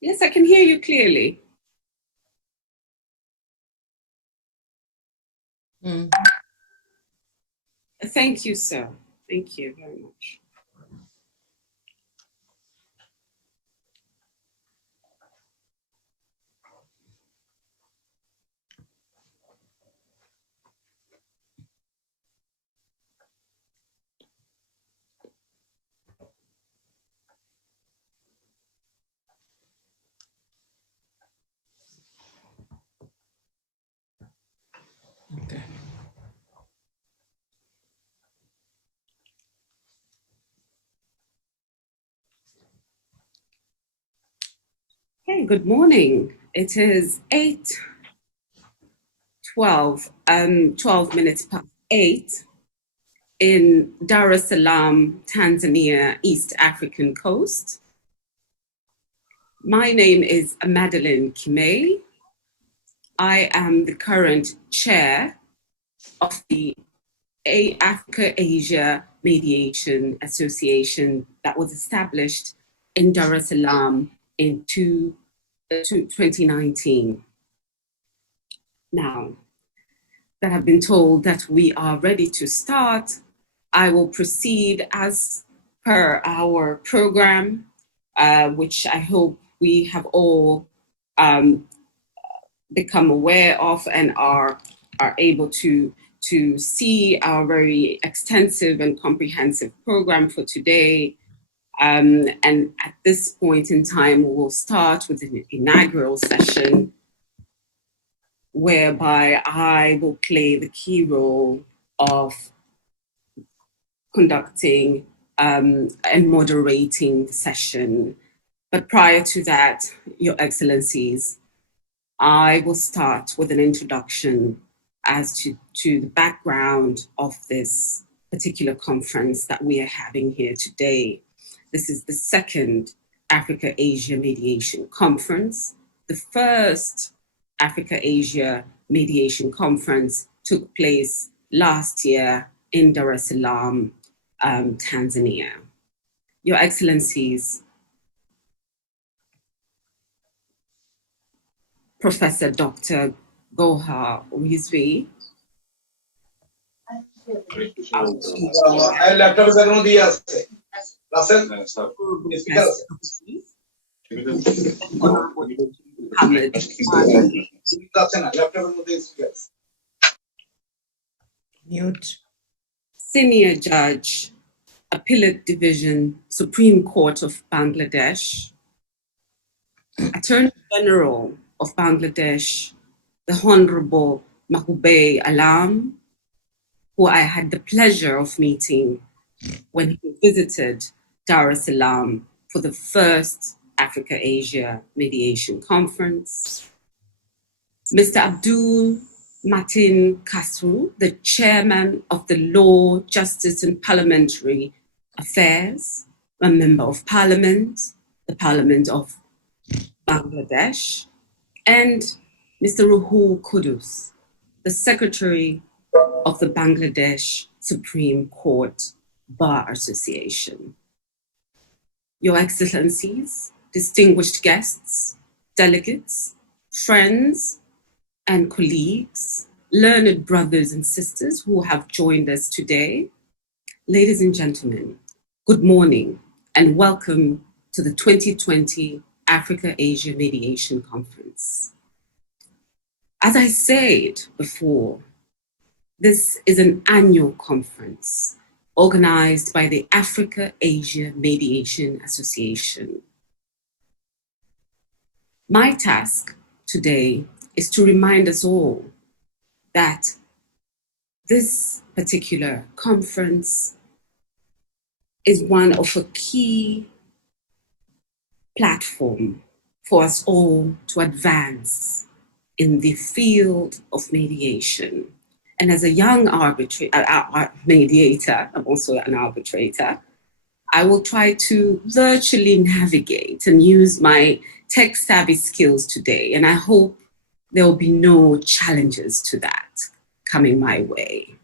Yes, I can hear you clearly. Thank you, sir. Thank you very much. Okay. Hey, good morning. It is 8:12, 12 minutes past 8 in Dar es Salaam, Tanzania, East African coast. My name is Madeline Kimei. I am the current chair of the Africa-Asia Mediation Association that was established in Dar es Salaam in 2019. Now that I've been told that we are ready to start, I will proceed as per our program, which I hope we have all become aware of and are able to see our very extensive and comprehensive program for today. And at this point in time, we will start with an inaugural session whereby I will play the key role of conducting and moderating the session. But prior to that, Your Excellencies, I will start with an introduction as to the background of this particular conference that we are having here today. This is the second Africa-Asia Mediation Conference. The first Africa-Asia Mediation Conference took place last year in Dar es Salaam, Tanzania. Your Excellencies, Professor Dr. Goha Rizvi. Mute. Senior Judge, Appellate Division, Supreme Court of Bangladesh, Attorney General of Bangladesh, the Honorable Mahbub Alam, who I had the pleasure of meeting when he visited Dar es Salaam for the first Africa-Asia Mediation Conference. Mr. Abdul Matin Kasru, the Chairman of the Law, Justice and Parliamentary Affairs, a Member of Parliament, the Parliament of Bangladesh, and Mr. Ruhul Kudus, the Secretary of the Bangladesh Supreme Court Bar Association. Your Excellencies, distinguished guests, delegates, friends, and colleagues, learned brothers and sisters who have joined us today, ladies and gentlemen, good morning and welcome to the 2020 Africa-Asia Mediation Conference. As I said before, this is an annual conference organized by the Africa-Asia Mediation Association. My task today is to remind us all that this particular conference is one of a key platform for us all to advance in the field of mediation. And as a young mediator, I'm also an arbitrator, I will try to virtually navigate and use my tech savvy skills today. And I hope there will be no challenges to that coming my way.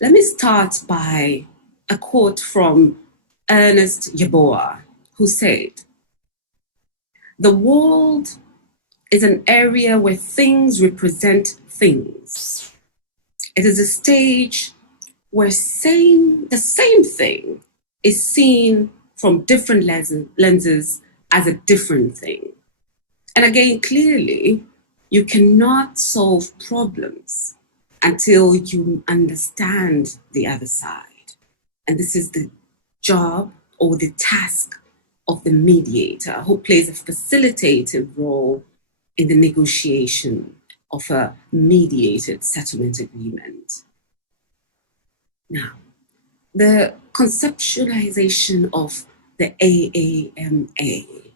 Let me start by a quote from Ernest Yeboah, who said, "The world is an area where things represent things. It is a stage where the same thing is seen from different lenses as a different thing." And again, clearly, you cannot solve problems until you understand the other side. And this is the job or the task of the mediator, who plays a facilitative role in the negotiation of a mediated settlement agreement. Now, the conceptualization of the AAMA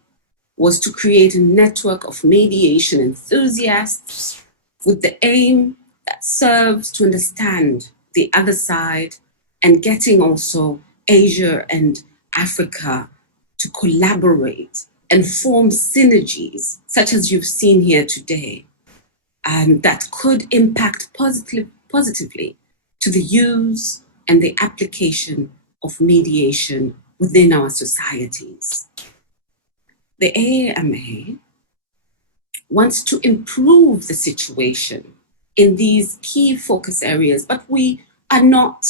was to create a network of mediation enthusiasts with the aim that serves to understand the other side and getting also Asia and Africa to collaborate and form synergies, such as you've seen here today, that could impact positively to the use and the application of mediation within our societies. The AAMA wants to improve the situation in these key focus areas, but we're not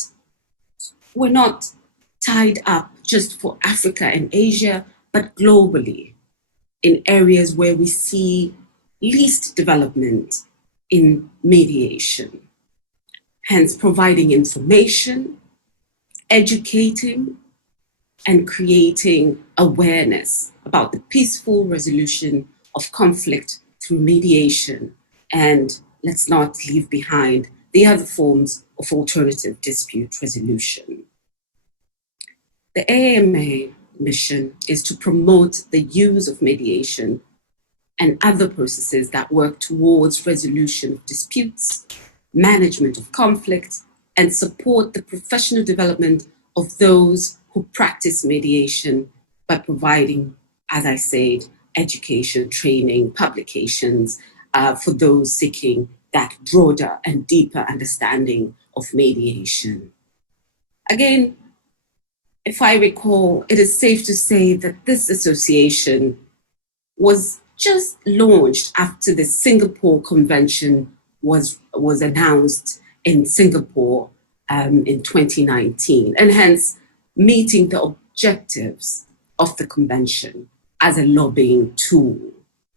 tied up just for Africa and Asia, but globally in areas where we see least development in mediation. Hence, providing information, educating, and creating awareness about the peaceful resolution of conflict through mediation. And let's not leave behind the other forms of alternative dispute resolution. The AAMA mission is to promote the use of mediation and other processes that work towards resolution of disputes, management of conflict, and support the professional development of those who practice mediation by providing, as I said, education, training, publications for those seeking that broader and deeper understanding of mediation. Again, if I recall, it is safe to say that this association was just launched after the Singapore Convention was announced in Singapore in 2019, and hence meeting the objectives of the convention as a lobbying tool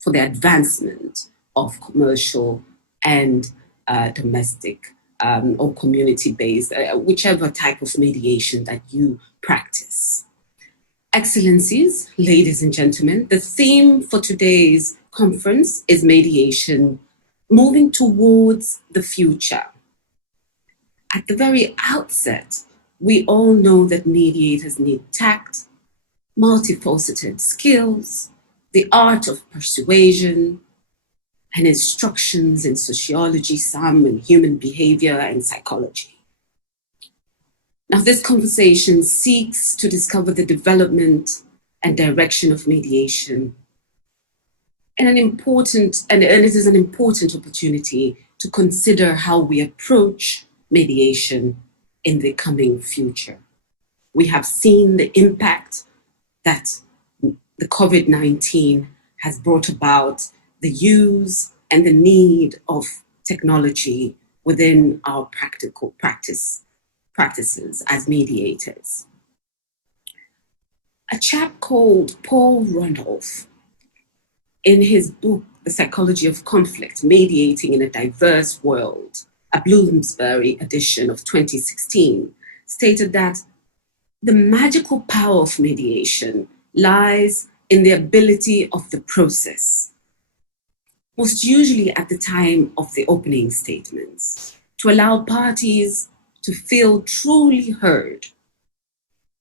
for the advancement of commercial and domestic or community-based, whichever type of mediation that you practice. Excellencies, ladies and gentlemen, the theme for today's conference is mediation, moving towards the future. At the very outset, we all know that mediators need tact, multifaceted skills, the art of persuasion, and instructions in sociology, some in human behavior and psychology. Now, this conversation seeks to discover the development and direction of mediation. And it is an important opportunity to consider how we approach mediation in the coming future. We have seen the impact that the COVID-19 has brought about, the use and the need of technology within our practical practices as mediators. A chap called Paul Randolph, in his book, The Psychology of Conflict, Mediating in a Diverse World, a Bloomsbury edition of 2016, stated that the magical power of mediation lies in the ability of the process, most usually at the time of the opening statements, to allow parties to feel truly heard.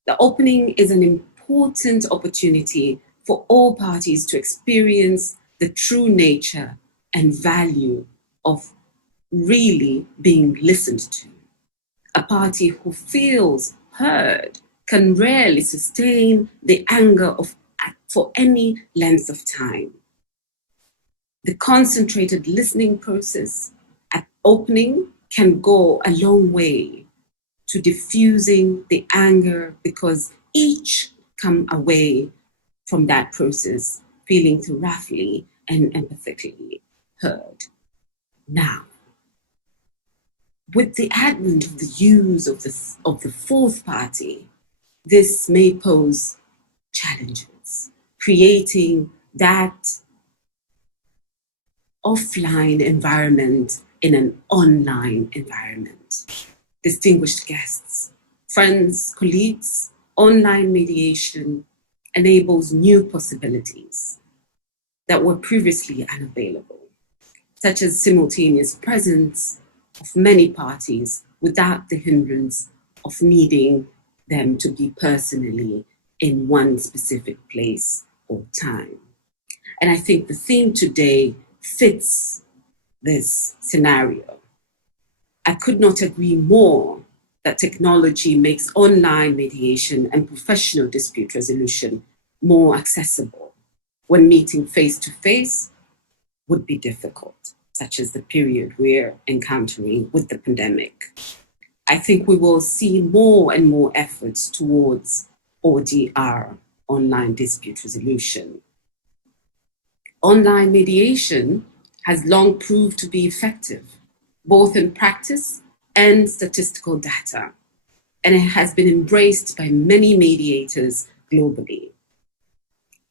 The opening is an important opportunity for all parties to experience the true nature and value of really being listened to. A party who feels heard can rarely sustain the anger for any length of time. The concentrated listening process at opening can go a long way to diffusing the anger, because each come away from that process feeling thoroughly and empathetically heard. Now, with the advent of the use of the fourth party, this may pose challenges, creating that offline environment in an online environment. Distinguished guests, friends, colleagues, online mediation enables new possibilities that were previously unavailable, such as simultaneous presence of many parties without the hindrance of needing them to be personally in one specific place or time. And I think the theme today fits this scenario. I could not agree more that technology makes online mediation and professional dispute resolution more accessible when meeting face to face would be difficult, such as the period we're encountering with the pandemic. I think we will see more and more efforts towards ODR, online dispute resolution. Online mediation has long proved to be effective, both in practice and statistical data, and it has been embraced by many mediators globally.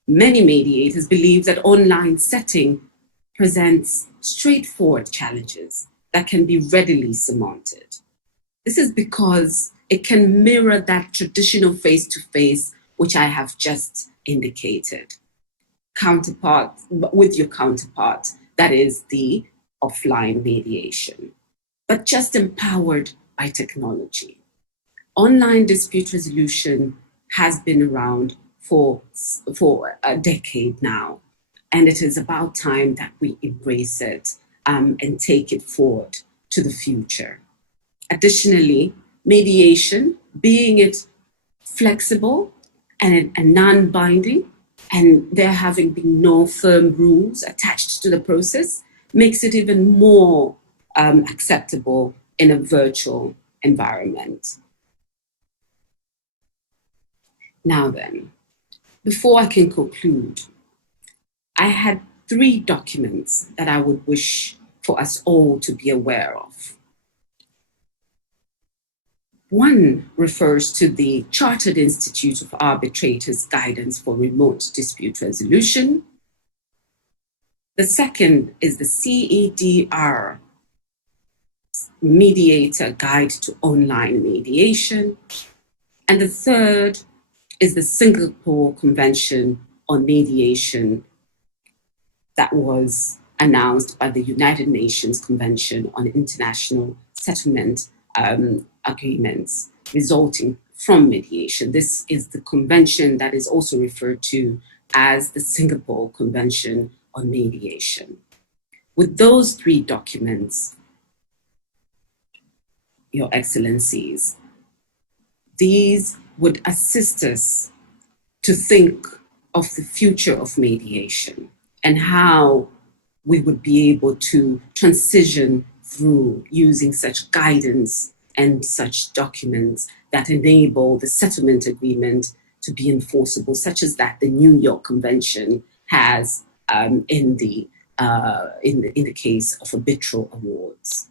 Many mediators believe that online setting presents straightforward challenges that can be readily surmounted. This is because it can mirror that traditional face-to-face, which I have just indicated, with your counterpart, that is the offline mediation, but just empowered by technology. Online dispute resolution has been around for a decade now, and it is about time that we embrace it and take it forward to the future. Additionally, mediation, being it flexible and non-binding, and there having been no firm rules attached to the process, makes it even more acceptable in a virtual environment. Now then, before I can conclude, I had 3 documents that I would wish for us all to be aware of. One refers to the Chartered Institute of Arbitrators Guidance for Remote Dispute Resolution. The second is the CEDR Mediator Guide to Online Mediation. And the third is the Singapore Convention on Mediation that was announced by the United Nations Convention on International Settlement Agreements resulting from mediation. This is the convention that is also referred to as the Singapore Convention on Mediation. With those 3 documents, Your Excellencies, these would assist us to think of the future of mediation and how we would be able to transition through using such guidance and such documents that enable the settlement agreement to be enforceable, such as that the New York Convention has in the case of arbitral awards.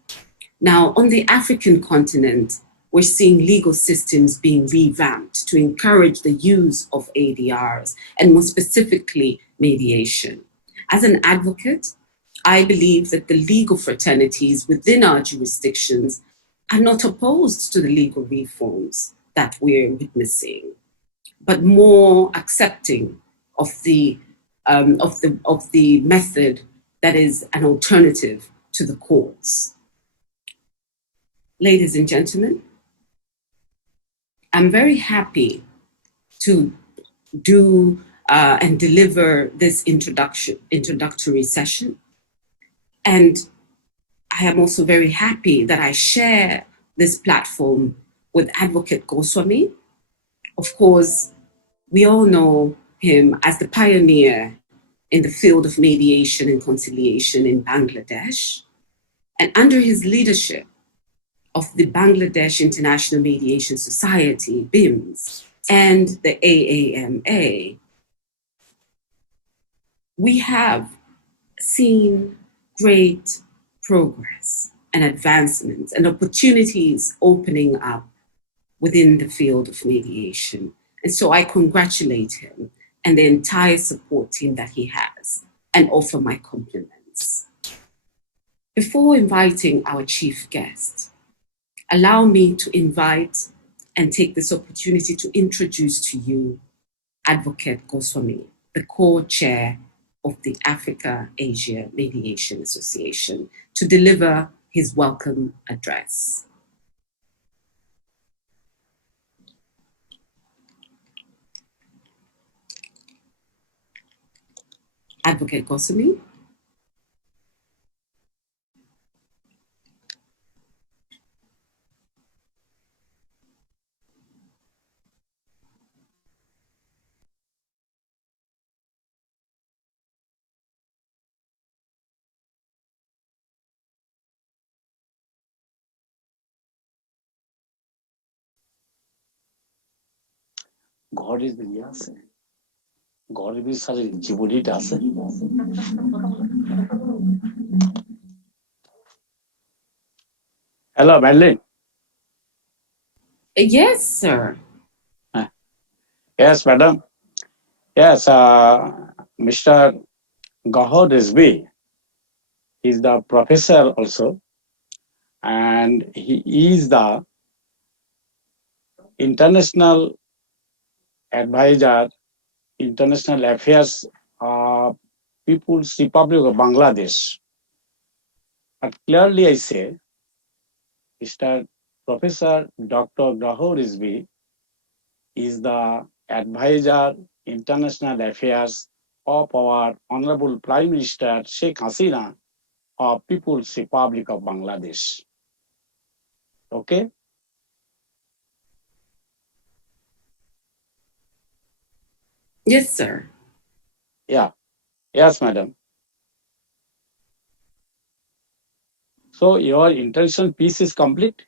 Now, on the African continent, we're seeing legal systems being revamped to encourage the use of ADRs and more specifically mediation. As an advocate, I believe that the legal fraternities within our jurisdictions are not opposed to the legal reforms that we're witnessing, but more accepting of the method that is an alternative to the courts. Ladies and gentlemen, I'm very happy to do and deliver this introductory session. And I am also very happy that I share this platform with Advocate Goswami. Of course, we all know him as the pioneer in the field of mediation and conciliation in Bangladesh. And under his leadership of the Bangladesh International Mediation Society, BIMS, and the AAMA, we have seen great progress and advancements and opportunities opening up within the field of mediation. And so I congratulate him and the entire support team that he has and offer my compliments. Before inviting our chief guest, allow me to invite and take this opportunity to introduce to you Advocate Goswami, the co-chair of the Africa-Asia Mediation Association, to deliver his welcome address. Advocate Goswami. ঘরে বেরিয়ে আছে ঘরে বেরিয়ে সারা জীবনীটা আছে Hello, Madeline. Yes, sir. Yes, madam. Yes, Mr. Gahor Rizvi is the professor also, and he is the international advisor, international affairs, People's Republic of Bangladesh. But clearly I say, Mr. Professor Dr. Gahor Rizvi is the advisor, international affairs of our Honorable Prime Minister Sheikh Hasina of People's Republic of Bangladesh. Okay? Yes, sir. Yeah. Yes, madam. So your introduction piece is complete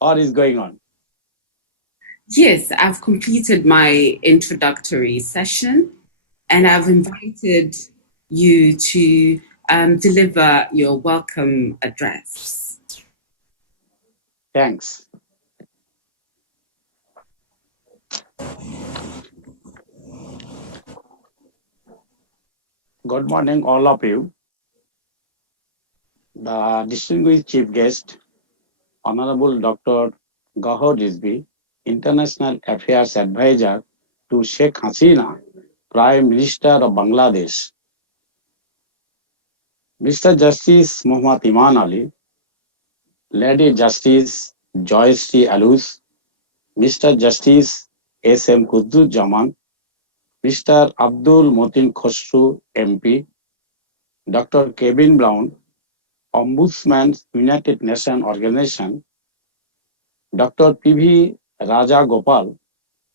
or is going on? Yes, I've completed my introductory session and I've invited you to deliver your welcome address. Thanks. Good morning, all of you. The distinguished chief guest, Honorable Dr. Gahor Rizvi, International Affairs Advisor to Sheikh Hasina, Prime Minister of Bangladesh. Mr. Justice Muhammad Iman Ali, Lady Justice Joyce T. Alus, Mr. Justice S.M. Kuddujaman, Mr. Abdul Motin Khosru, MP, Dr. Kevin Brown, Ombudsman, United Nations Organization, Dr. P.V. Raja Gopal,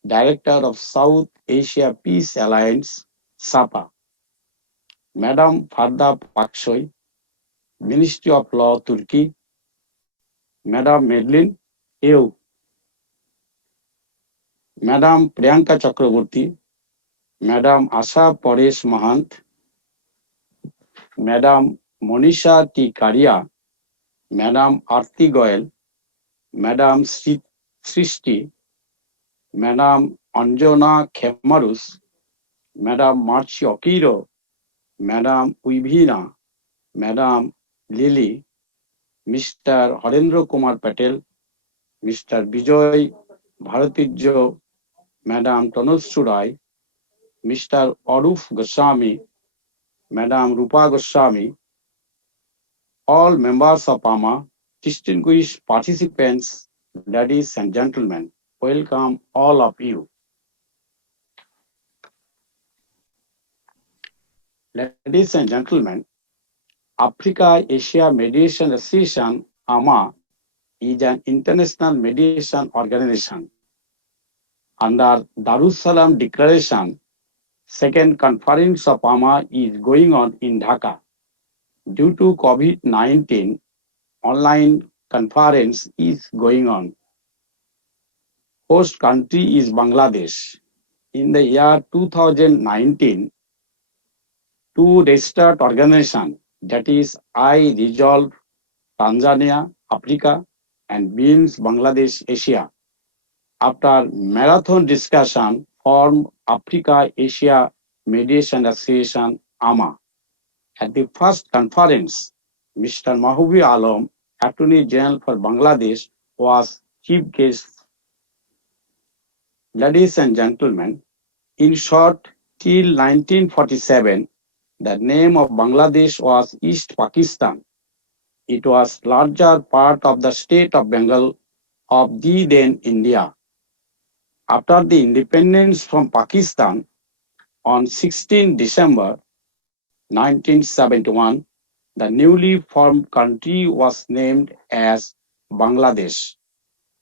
Director of South Asia Peace Alliance, SAPA, Madam Farda Paksoy, Ministry of Law, Turkey, Madam Medlin Eu, Madam Priyanka Chakraborty, Madam Asha Paresh Mahant, Madam Monisha T. Karia, Madam Arti Goyal, Madam Srishti, Madam Anjana Khemarus, Madam Marchi Okiro, Madam Uivina, Madam Lily, Mr. Harendra Kumar Patel, Mr. Bijoy Bharatijo, Madam Tanushu Rai, Mr. Aruf Goswami, Madam Rupa Goswami, all members of AAMA, distinguished participants, ladies and gentlemen, welcome all of you. Ladies and gentlemen, Africa Asia Mediation Association AMA is an international mediation organization. Under Darussalam Declaration, second conference of AMA is going on in Dhaka. Due to COVID-19, online conference is going on. Host country is Bangladesh. In the year 2019, two registered organizations, that is I Resolve Tanzania, Africa, and Beams Bangladesh, Asia, after marathon discussion, formed Africa Asia Mediation Association AMA. At the first conference, Mr. Mahbub Alam, Attorney General for Bangladesh, was chief guest. Ladies and gentlemen, in short, till 1947, the name of Bangladesh was East Pakistan. It was larger part of the state of Bengal of the then India. After the independence from Pakistan on 16 December 1971, the newly formed country was named as Bangladesh.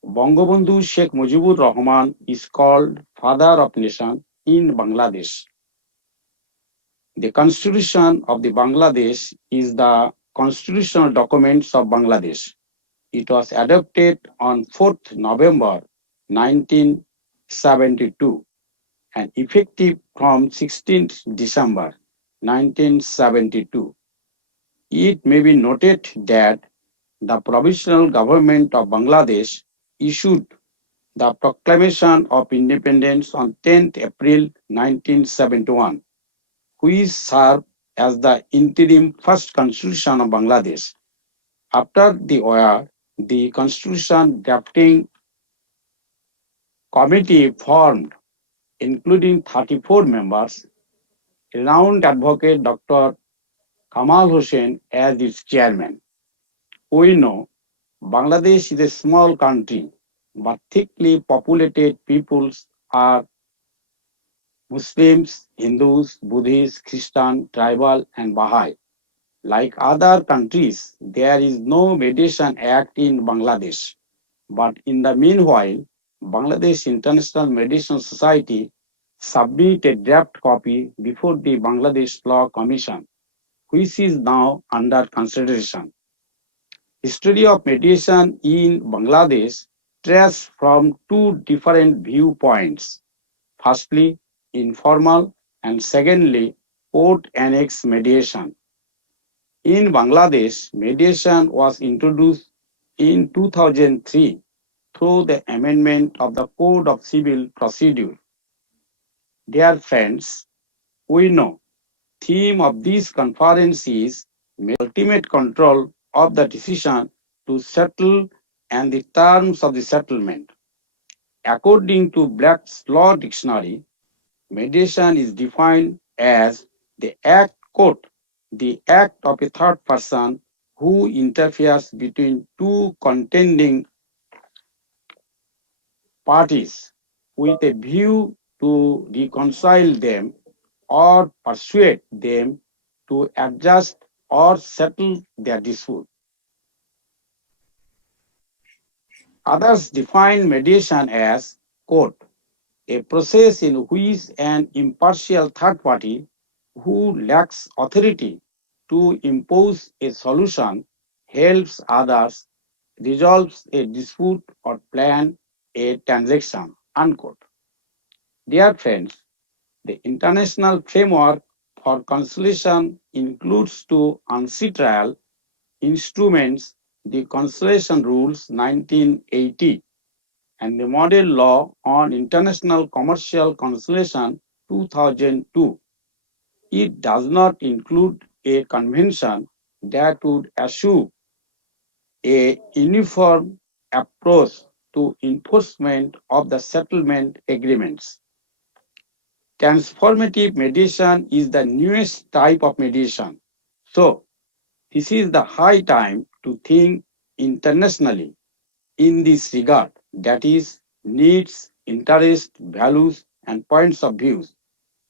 Bangabandhu Sheikh Mujibur Rahman is called Father of Nation in Bangladesh. The Constitution of the Bangladesh is the constitutional documents of Bangladesh. It was adopted on 4th November 1972 and effective from 16th December 1972. It may be noted that the Provisional Government of Bangladesh issued the Proclamation of Independence on 10th April 1971, which served as the interim first constitution of Bangladesh. After the war, the constitution drafting committee formed, including 34 members, renowned advocate Dr. Kamal Hossain as its chairman. We know Bangladesh is a small country, but thickly populated peoples are Muslims, Hindus, Buddhists, Christian, tribal, and Baha'i. Like other countries, there is no Mediation Act in Bangladesh. But in the meanwhile, Bangladesh International Mediation Society submitted a draft copy before the Bangladesh Law Commission, which is now under consideration. History of mediation in Bangladesh traced from two different viewpoints. Firstly, informal, and secondly, court annex mediation. In Bangladesh, mediation was introduced in 2003 through the amendment of the Code of Civil Procedure. Dear friends, we know theme of this conference is ultimate control of the decision to settle and the terms of the settlement. According to Black's Law Dictionary, mediation is defined as the act of a third person who interferes between two contending parties with a view to reconcile them or persuade them to adjust or settle their dispute. Others define mediation as, quote, a process in which an impartial third party who lacks authority to impose a solution helps others, resolves a dispute or plan a transaction, unquote. Dear friends, the international framework for conciliation includes two ancestral instruments, the Conciliation Rules 1980 and the Model Law on International Commercial Conciliation 2002. It does not include a convention that would assure a uniform approach to enforcement of the settlement agreements. Transformative mediation is the newest type of mediation. So, this is the high time to think internationally in this regard, that is, needs, interests, values, and points of views.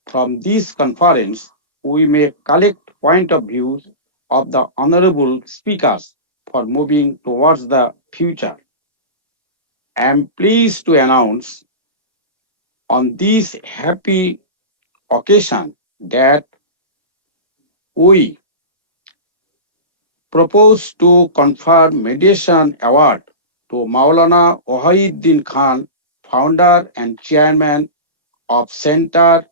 From this conference, we may collect point of views of the honorable speakers for moving towards the future. I am pleased to announce on this happy occasion that we propose to confer Mediation Award to Maulana Wahiduddin Khan, founder and chairman of Center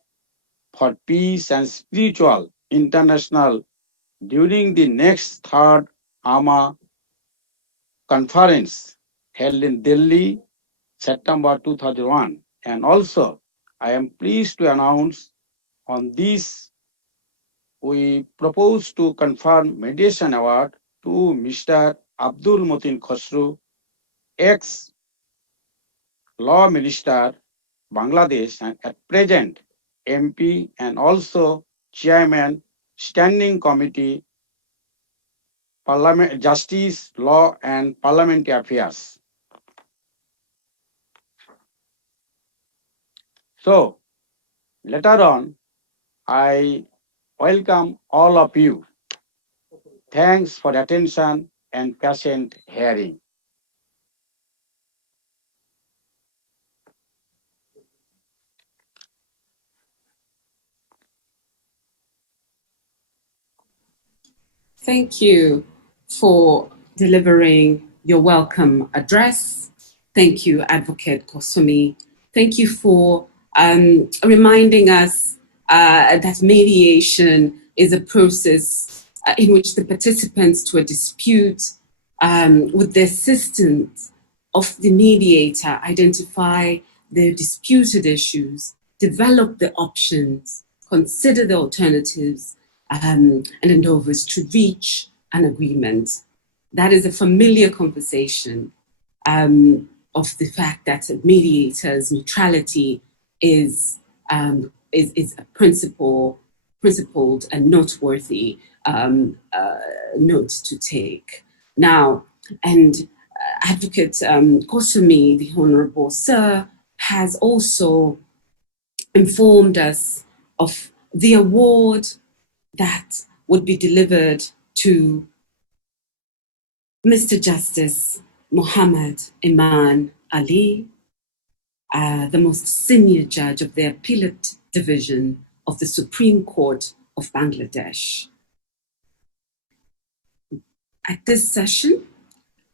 for Peace and Spiritual International during the next third AAMA conference held in Delhi, September 2001. And also, I am pleased to announce on this, we propose to confer Mediation Award to Mr. Abdul Motin Khosru, ex-Law Minister, Bangladesh, and at present MP and also Chairman, Standing Committee, Parliament, Justice, Law and Parliamentary Affairs. So, later on, I welcome all of you. Thanks for attention and patient hearing. Thank you for delivering your welcome address. Thank you, Advocate Kosumi. Thank you for reminding us that mediation is a process in which the participants to a dispute, with the assistance of the mediator, identify the disputed issues, develop the options, consider the alternatives, and endeavors to reach an agreement. That is a familiar conversation of the fact that a mediator's neutrality is a principled and noteworthy note to take. Now, and Advocate Kosumi, the Honorable Sir, has also informed us of the award that would be delivered to Mr. Justice Muhammad Iman Ali, the most senior judge of the Appellate Division of the Supreme Court of Bangladesh. At this session,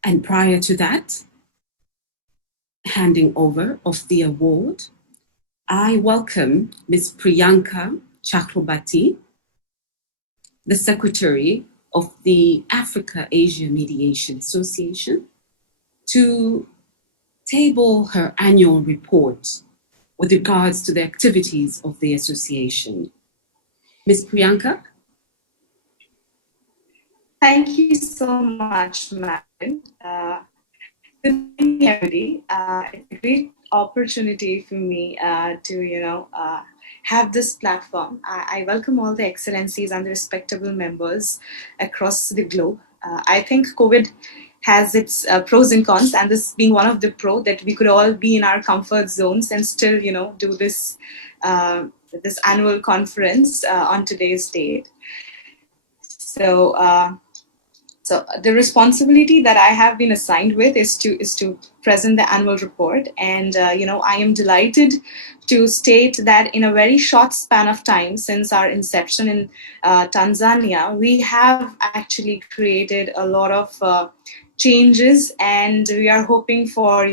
and prior to that, handing over of the award, I welcome Ms. Priyanka Chakrabarti, the Secretary of the Africa-Asia Mediation Association, to table her annual report with regards to the activities of the association. Ms. Priyanka? Thank you so much, Madam. Good evening, everybody. It's a great opportunity for me to, have this platform. I welcome all the excellencies and the respectable members across the globe. I think COVID has its pros and cons, and this being one of the pro, that we could all be in our comfort zones and still, do this this annual conference on today's date. So the responsibility that I have been assigned with is to present the annual report, and I am delighted to state that in a very short span of time since our inception in Tanzania, we have actually created a lot of changes, and we are hoping for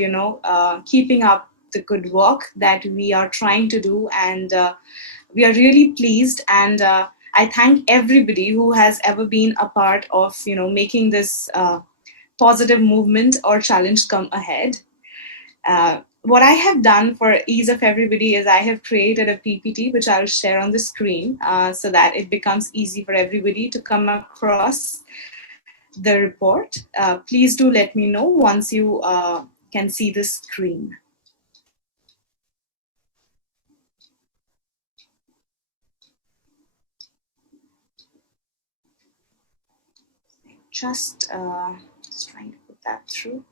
keeping up the good work that we are trying to do, and we are really pleased, and I thank everybody who has ever been a part of, making this positive movement or challenge come ahead. What I have done for ease of everybody is I have created a PPT, which I'll share on the screen so that it becomes easy for everybody to come across the report. Please do let me know once you can see the screen. Just trying to put that through.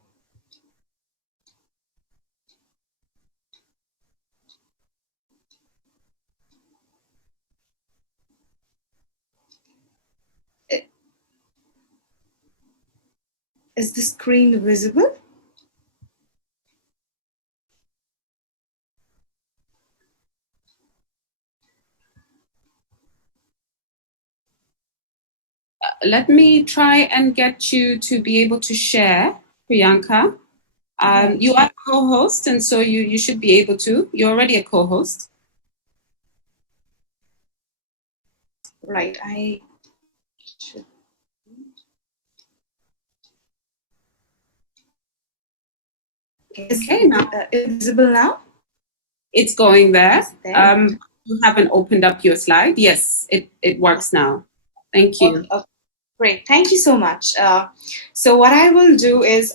Is the screen visible? Let me try and get you to be able to share, Priyanka. You are a co-host, and so you should be able to. You're already a co-host. Right, I should. Okay, now Is it visible now? it's going there. Is it there? You haven't opened up your slide. Yes, it works now. Thank you. Okay. Great, thank you so much. So what I will do is,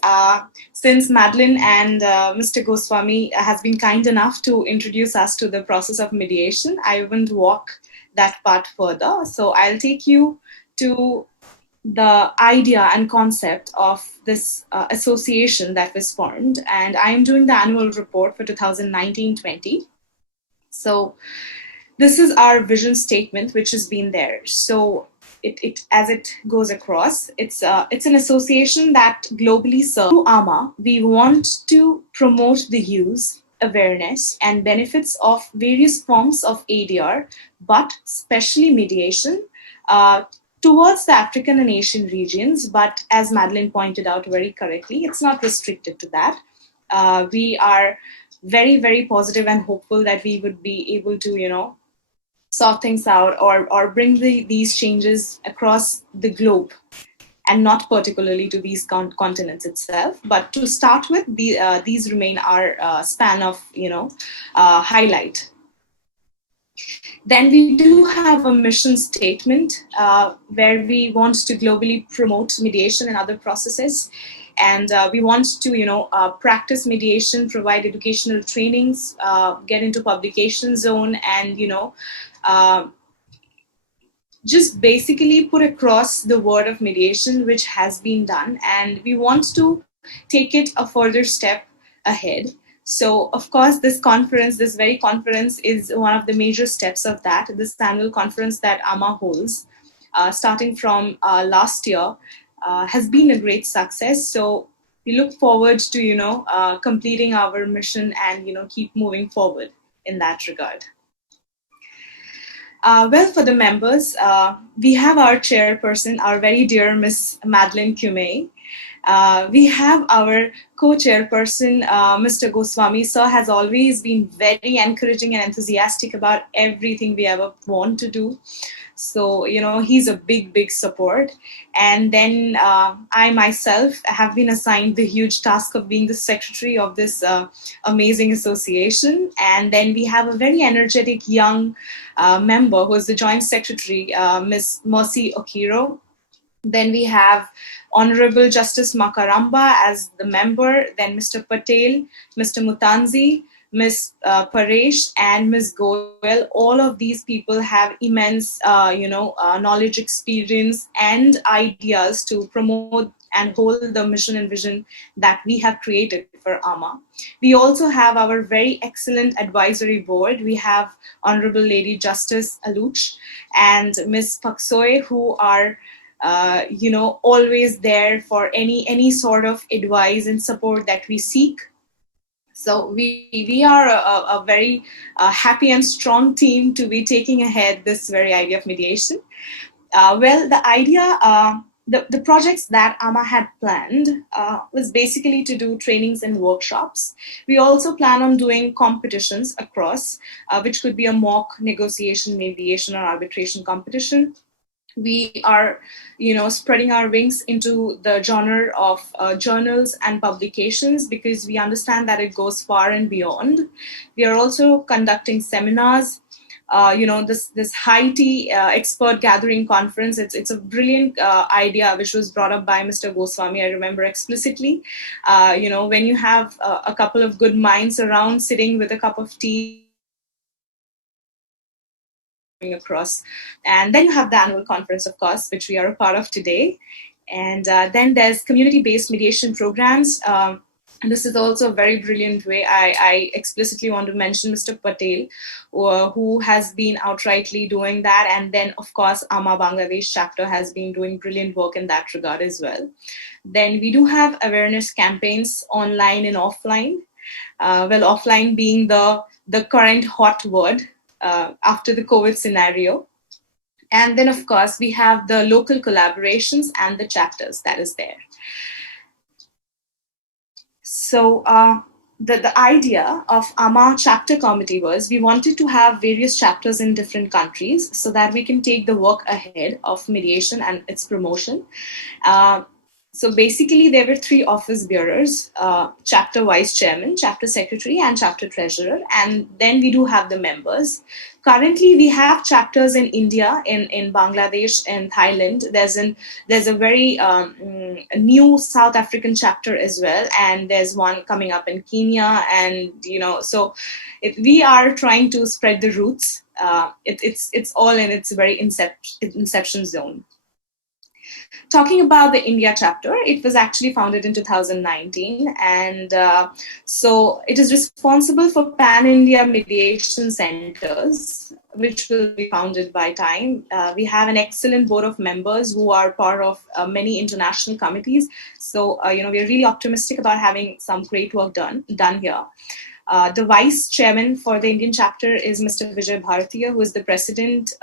since Madeline and Mr. Goswami has been kind enough to introduce us to the process of mediation, I won't walk that part further. So I'll take you to the idea and concept of this association that was formed. And I am doing the annual report for 2019-20. So this is our vision statement, which has been there. So it as it goes across, it's an association that globally serves. Through AAMA, we want to promote the use, awareness, and benefits of various forms of ADR, but especially mediation, towards the African and Asian regions. But as Madeline pointed out very correctly, it's not restricted to that. We are very, very positive and hopeful that we would be able to, sort things out or bring these changes across the globe, and not particularly to these continents itself. But to start with, these remain our span of highlight. Then we do have a mission statement where we want to globally promote mediation and other processes. And we want to, practice mediation, provide educational trainings, get into publication zone, and, just basically put across the word of mediation, which has been done. And we want to take it a further step ahead. So, of course, this very conference is one of the major steps of that. This annual conference that AAMA holds, starting from last year, has been a great success. So we look forward to, completing our mission and, keep moving forward in that regard. Well, for the members, we have our chairperson, our very dear Miss Madeline Kume. We have our co-chairperson, Mr. Goswami. Sir has always been very encouraging and enthusiastic about everything we ever want to do. So, he's a big, big support. And then I myself have been assigned the huge task of being the secretary of this amazing association. And then we have a very energetic young member who is the joint secretary, Miss Mercy Okiro. Then we have Honorable Justice Makaramba as the member, then Mr. Patel, Mr. Mutanzi, Ms. Paresh, and Ms. Goel. All of these people have immense, knowledge, experience, and ideas to promote and hold the mission and vision that we have created for AAMA. We also have our very excellent advisory board. We have Honorable Lady Justice Aluch and Ms. Paksoy, who are always there for any sort of advice and support that we seek. So we are a very happy and strong team to be taking ahead this very idea of mediation. Well, the idea, the projects that AAMA had planned was basically to do trainings and workshops. We also plan on doing competitions across, which could be a mock negotiation, mediation, or arbitration competition. We are, spreading our wings into the genre of journals and publications, because we understand that it goes far and beyond. We are also conducting seminars. This high tea expert gathering conference. It's a brilliant idea which was brought up by Mr. Goswami. I remember explicitly. When you have a couple of good minds around, sitting with a cup of tea across. And then you have the annual conference, of course, which we are a part of today. And then there's community-based mediation programs. And this is also a very brilliant way. I explicitly want to mention Mr. Patel, who has been outrightly doing that. And then, of course, AAMA Bangladesh chapter has been doing brilliant work in that regard as well. Then we do have awareness campaigns online and offline. Well, offline being the current hot word after the COVID scenario. And then, of course, we have the local collaborations and the chapters that is there. So the idea of AAMA chapter committee was we wanted to have various chapters in different countries so that we can take the work ahead of mediation and its promotion. So basically, there were 3 office bearers, chapter vice chairman, chapter secretary, and chapter treasurer. And then we do have the members. Currently, we have chapters in India, in Bangladesh, and Thailand. There's a very new South African chapter as well, and there's one coming up in Kenya. And so we are trying to spread the roots. It's all in its very inception zone. Talking about the India chapter, it was actually founded in 2019, and so it is responsible for pan-India mediation centers, which will be founded by time. We have an excellent board of members who are part of many international committees. So, we are really optimistic about having some great work done here. The vice chairman for the Indian chapter is Mr. Vijay Bharatiya, who is the president,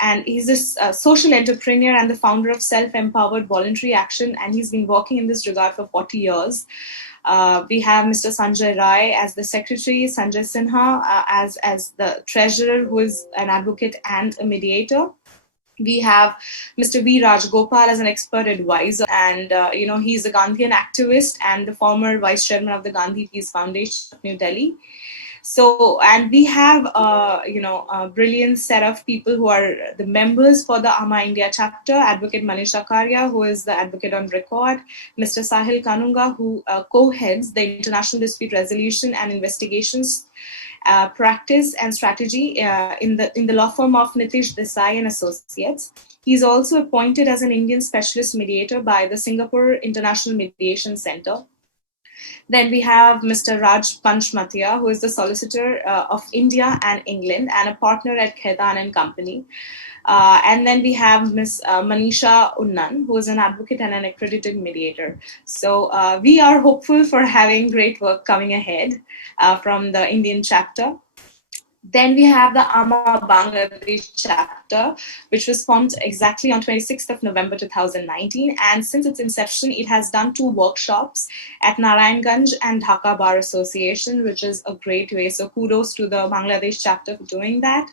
and he's a social entrepreneur and the founder of Self-Empowered Voluntary Action, and he's been working in this regard for 40 years. We have Mr. Sanjay Rai as the secretary, Sanjay Sinha as the treasurer, who is an advocate and a mediator. We have Mr. V. Rajgopal as an expert advisor, and he's a Gandhian activist and the former vice chairman of the Gandhi Peace Foundation of New Delhi. So, and we have a brilliant set of people who are the members for the AAMA India chapter: Advocate Manish Akaria, who is the advocate on record; Mr. Sahil Kanunga, who co-heads the International Dispute Resolution and Investigations practice and strategy in the law firm of Nitish Desai and Associates. He's also appointed as an Indian specialist mediator by the Singapore International Mediation Center. Then we have Mr. Raj Panchmatia, who is the solicitor of India and England and a partner at Khaitan and Company. And then we have Ms. Manisha Unnan, who is an advocate and an accredited mediator. So we are hopeful for having great work coming ahead from the Indian chapter. Then we have the AAMA Bangladesh chapter, which was formed exactly on 26th of November 2019. And since its inception, it has done 2 workshops at Narayanganj and Dhaka Bar Association, which is a great way. So kudos to the Bangladesh chapter for doing that.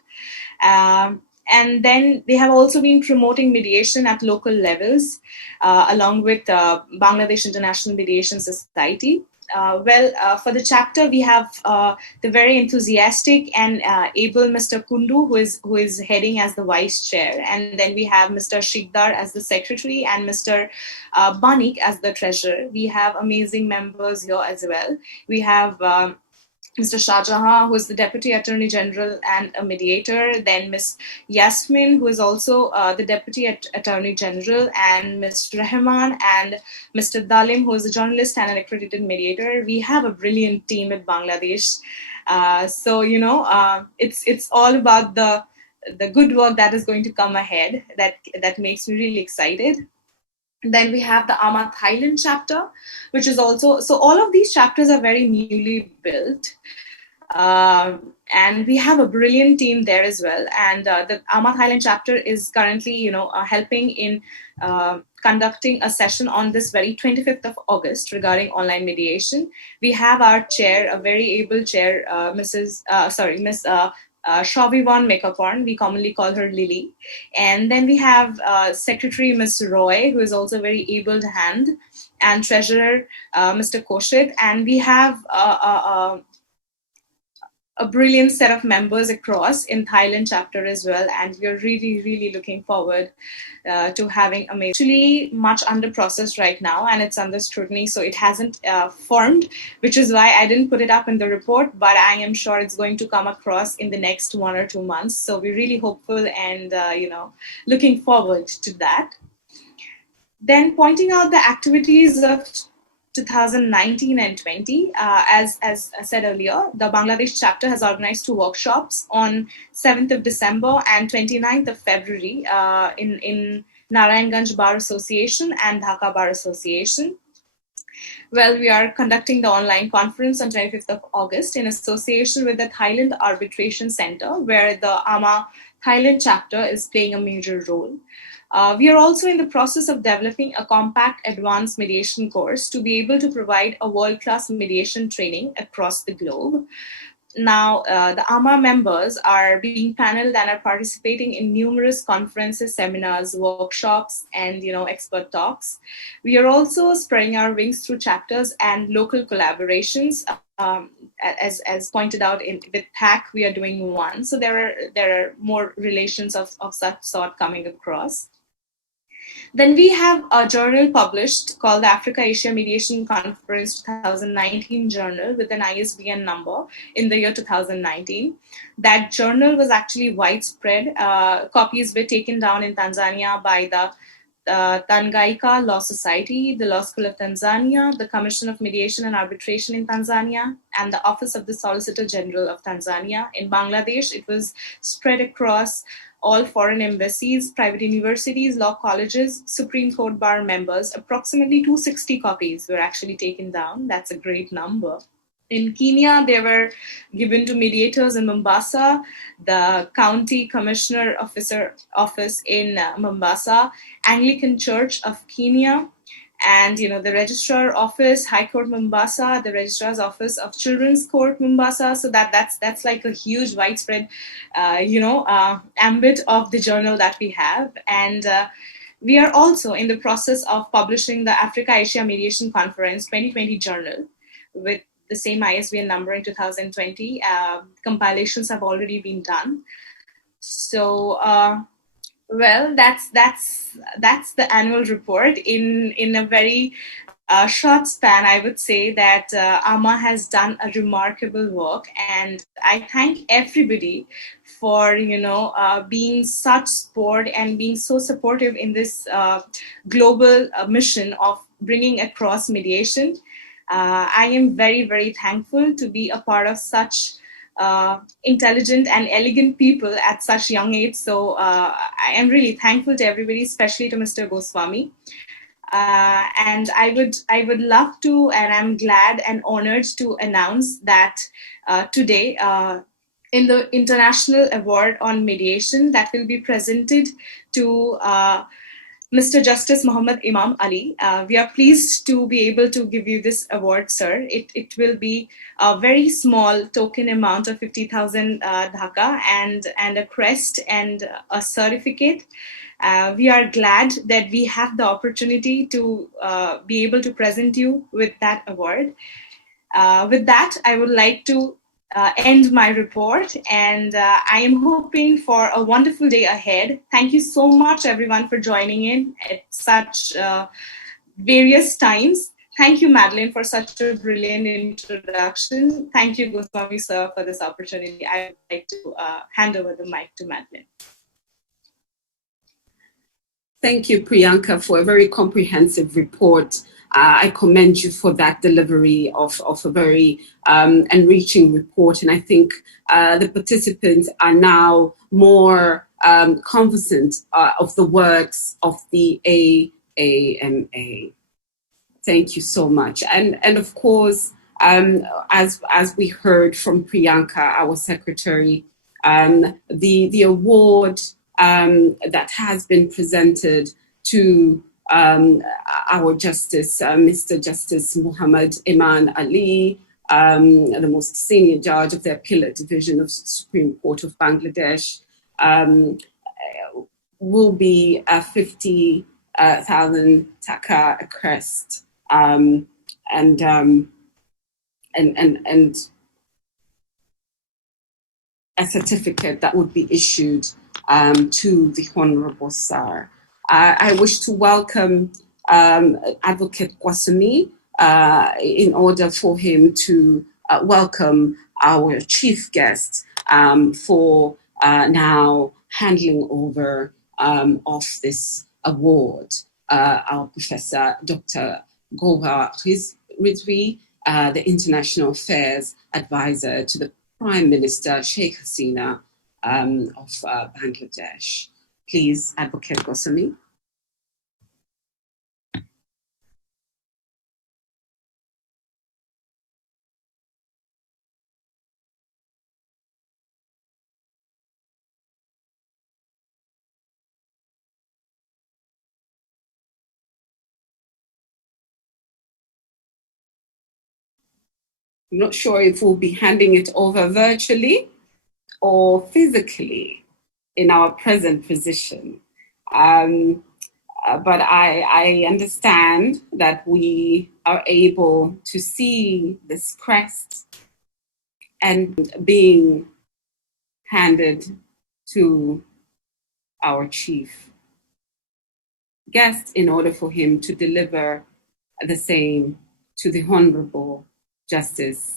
And then they have also been promoting mediation at local levels, along with Bangladesh International Mediation Society. For the chapter, we have the very enthusiastic and able Mr. Kundu, who is heading as the vice chair. And then we have Mr. Shikdar as the secretary and Mr. Banik as the treasurer. We have amazing members here as well. We have Mr. Shahjahan, who is the Deputy Attorney General and a mediator, then Ms. Yasmin, who is also the Deputy Attorney General, and Ms. Rahman and Mr. Dalim, who is a journalist and an accredited mediator. We have a brilliant team at Bangladesh. It's all about the good work that is going to come ahead that makes me really excited. Then we have the AAMA Thailand chapter, which is also, so all of these chapters are very newly built. And we have a brilliant team there as well. And the AAMA Thailand chapter is currently, helping in conducting a session on this very 25th of August regarding online mediation. We have our chair, a very able chair, Miss Shavivan Mekaporn, we commonly call her Lily. And then we have Secretary Ms. Roy, who is also a very able hand, and Treasurer Mr. Koshit. And we have a brilliant set of members across in Thailand chapter as well. And we're really, really looking forward to having actually much under process right now, and it's under scrutiny. So it hasn't formed, which is why I didn't put it up in the report, but I am sure it's going to come across in the next 1 or 2 months. So we're really hopeful and, looking forward to that. Then pointing out the activities of 2019 and 20. As I said earlier, the Bangladesh chapter has organized 2 workshops on 7th of December and 29th of February in Narayanganj Bar Association and Dhaka Bar Association. Well, we are conducting the online conference on 25th of August in association with the Thailand Arbitration Center, where the AAMA Thailand chapter is playing a major role. We are also in the process of developing a compact advanced mediation course to be able to provide a world-class mediation training across the globe. Now, the AMA members are being paneled and are participating in numerous conferences, seminars, workshops, and expert talks. We are also spreading our wings through chapters and local collaborations. As pointed out with PAC, we are doing one. So there are more relations of such sort coming across. Then we have a journal published called the Africa Asia Mediation Conference 2019 journal with an ISBN number in the year 2019. That journal was actually widespread. Copies were taken down in Tanzania by the Tanganyika Law Society, the Law School of Tanzania, the Commission of Mediation and Arbitration in Tanzania, and the Office of the Solicitor General of Tanzania. In Bangladesh, it was spread across all foreign embassies, private universities, law colleges, Supreme Court bar members. Approximately 260 copies were actually taken down. That's a great number. In Kenya, they were given to mediators in Mombasa, the County Commissioner Office in Mombasa, Anglican Church of Kenya, and the Registrar Office, High Court Mombasa, the Registrar's Office of Children's Court Mombasa. So that's like a huge widespread, ambit of the journal that we have. And we are also in the process of publishing the Africa Asia Mediation Conference 2020 journal with the same ISBN number in 2020. Compilations have already been done. So, well, that's the annual report in a very short span. I would say that AMA has done a remarkable work, and I thank everybody for being such support and being so supportive in this global mission of bringing across mediation. I am very, very thankful to be a part of such intelligent and elegant people at such young age. So I am really thankful to everybody, especially to Mr. Goswami. And I would love to, and I'm glad and honored to announce that today, in the International Award on Mediation that will be presented to Mr. Justice Muhammad Imam Ali. We are pleased to be able to give you this award, sir. It will be a very small token amount of 50,000 dhaka and a crest and a certificate. We are glad that we have the opportunity to be able to present you with that award. With that, I would like to end my report, and I am hoping for a wonderful day ahead. Thank you so much, everyone, for joining in at such various times. Thank you, Madeline, for such a brilliant introduction. Thank you, Goswami, sir, for this opportunity. I would like to hand over the mic to Madeline. Thank you, Priyanka, for a very comprehensive report. I commend you for that delivery of a very enriching report. And I think the participants are now more conversant of the works of the AAMA. Thank you so much. And of course, as we heard from Priyanka, our secretary, the award that has been presented to our Justice, Mr. Justice Muhammad Iman Ali, the most senior judge of the Appellate Division of Supreme Court of Bangladesh, will be a 50,000 taka a crest, and a certificate that would be issued to the Honorable Sir. I wish to welcome Advocate Kwasumi in order for him to welcome our chief guest for now handling over of this award, our Professor Dr. Goba Rizvi, the International Affairs Advisor to the Prime Minister Sheikh Hasina of Bangladesh. Please, Advocate Goswami. I'm not sure if we'll be handing it over virtually or physically in our present position. But I understand that we are able to see this crest and being handed to our chief guest in order for him to deliver the same to the Honorable Justice.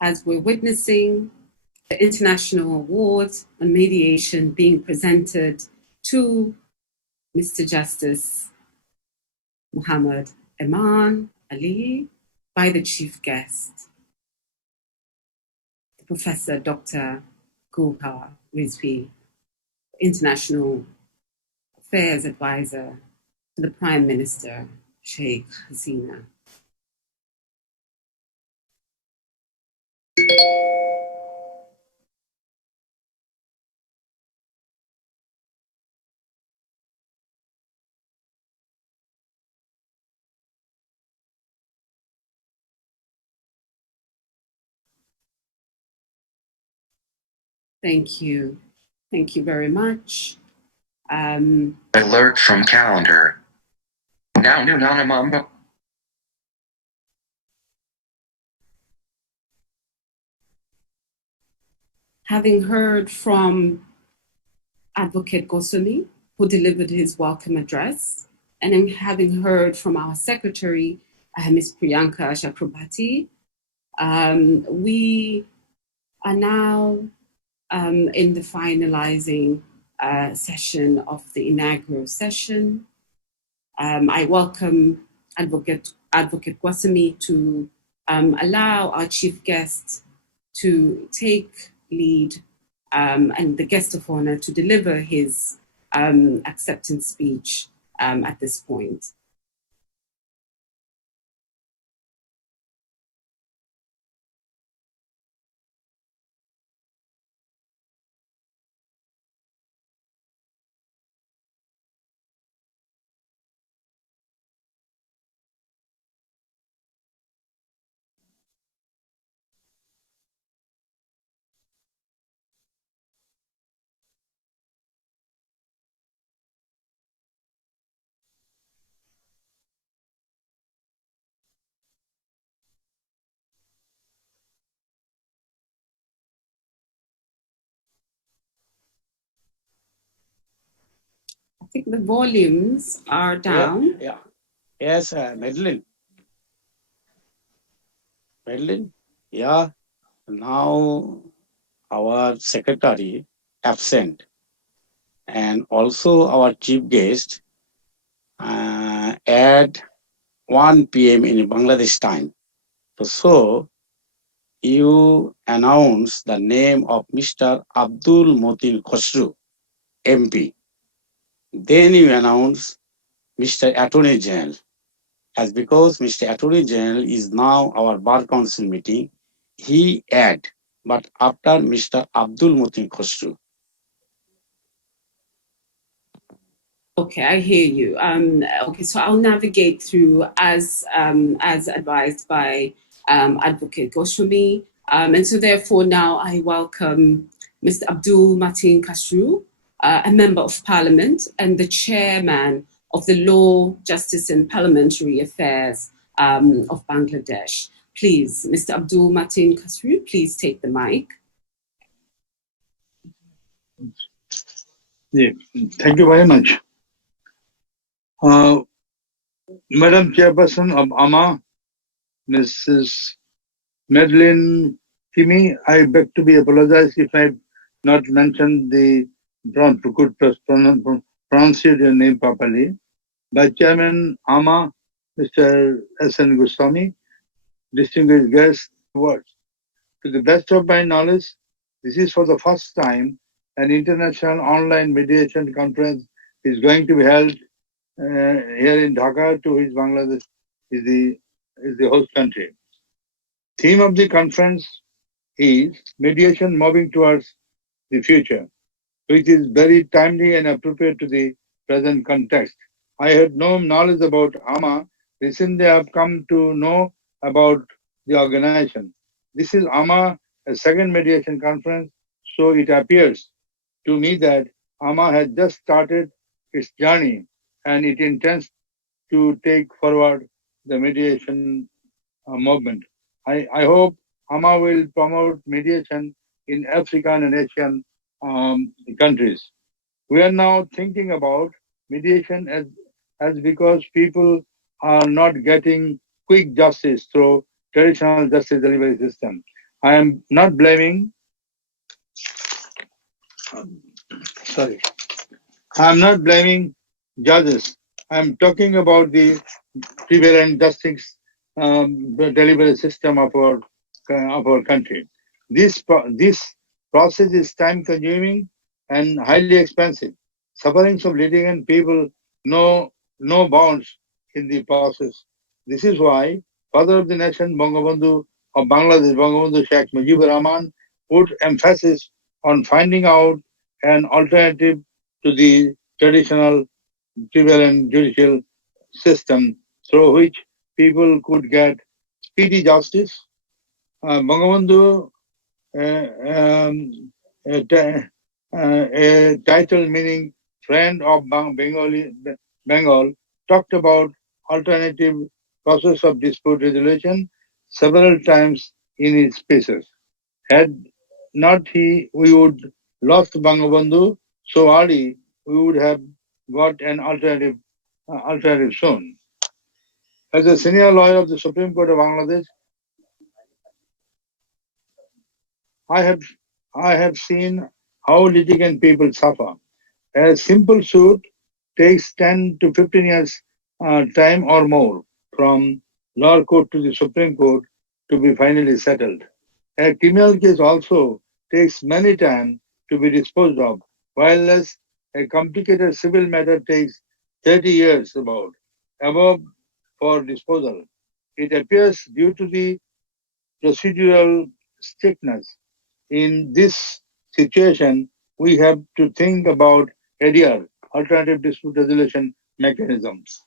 As we're witnessing the International Award on Mediation being presented to Mr. Justice Muhammad Eman Ali by the chief guest, Professor Dr. Gulhar Rizvi, International Affairs Advisor to the Prime Minister Sheikh Hasina. Thank you. Thank you very much. Alert from calendar. Now noon on a mumbo. Having heard from Advocate Goswami, who delivered his welcome address, and then having heard from our secretary, Ms. Priyanka Chakrabarti, we are now in the finalizing session of the inaugural session. I welcome Advocate Goswami to allow our chief guest to take lead and the guest of honor to deliver his acceptance speech at this point. I think the volumes are down. Yeah. Yes, Madeline. Madeline? Yeah. Now our secretary absent and also our chief guest at 1 p.m. in Bangladesh time. So you announce the name of Mr. Abdul Motin Khosru, MP. Then you announce Mr. Attorney General. As because Mr. Attorney General is now our Bar Council meeting, he add, but after Mr. Abdul Motin Khosru. Okay, I hear you. Okay, so I'll navigate through as advised by Advocate Goswami. And so therefore now I welcome Mr. Abdul Mateen Kasru, a member of Parliament and the chairman of the Law, Justice and Parliamentary Affairs of Bangladesh. Please, Mr. Abdul Mateen Kasru, please take the mic. Yeah, thank you very much. Madam Chairperson of AAMA, Mrs. Madeline Kimi, I beg to be apologized if I have not mentioned the could pronounce your name properly. Vice Chairman AAMA, Mr. S.N. Goswami, distinguished guests, words. To the best of my knowledge, this is for the first time an international online mediation conference is going to be held here in Dhaka, to which Bangladesh is the host country. Theme of the conference is mediation moving towards the future, which is very timely and appropriate to the present context. I had no knowledge about AAMA. Recently, I have come to know about the organization. This is AAMA, a second mediation conference, so it appears to me that AAMA has just started its journey and it intends to take forward the mediation movement. I hope AAMA will promote mediation in African and Asian countries. We are now thinking about mediation as because people are not getting quick justice through traditional justice delivery system. I am not blaming, I'm not blaming judges. I'm talking about the prevalent justice delivery system of our country. This process is time consuming and highly expensive. Sufferings of litigant people know no bounds in the process. This is why Father of the Nation Bangabandhu of Bangladesh, Bangabandhu Sheikh Mujibur Rahman, put emphasis on finding out an alternative to the traditional prevalent judicial system through which people could get speedy justice. Bangabandhu, a title meaning friend of Bengal, talked about alternative process of dispute resolution several times in his speeches. Had not we would lost Bangabandhu so early, we would have got an alternative soon. As a senior lawyer of the Supreme Court of Bangladesh, I have seen how litigant people suffer. A simple suit takes 10 to 15 years time or more from lower court to the Supreme Court to be finally settled. A criminal case also takes many time to be disposed of, while a complicated civil matter takes 30 years above for disposal. It appears due to the procedural strictness. In this situation, we have to think about ADR, alternative dispute resolution mechanisms.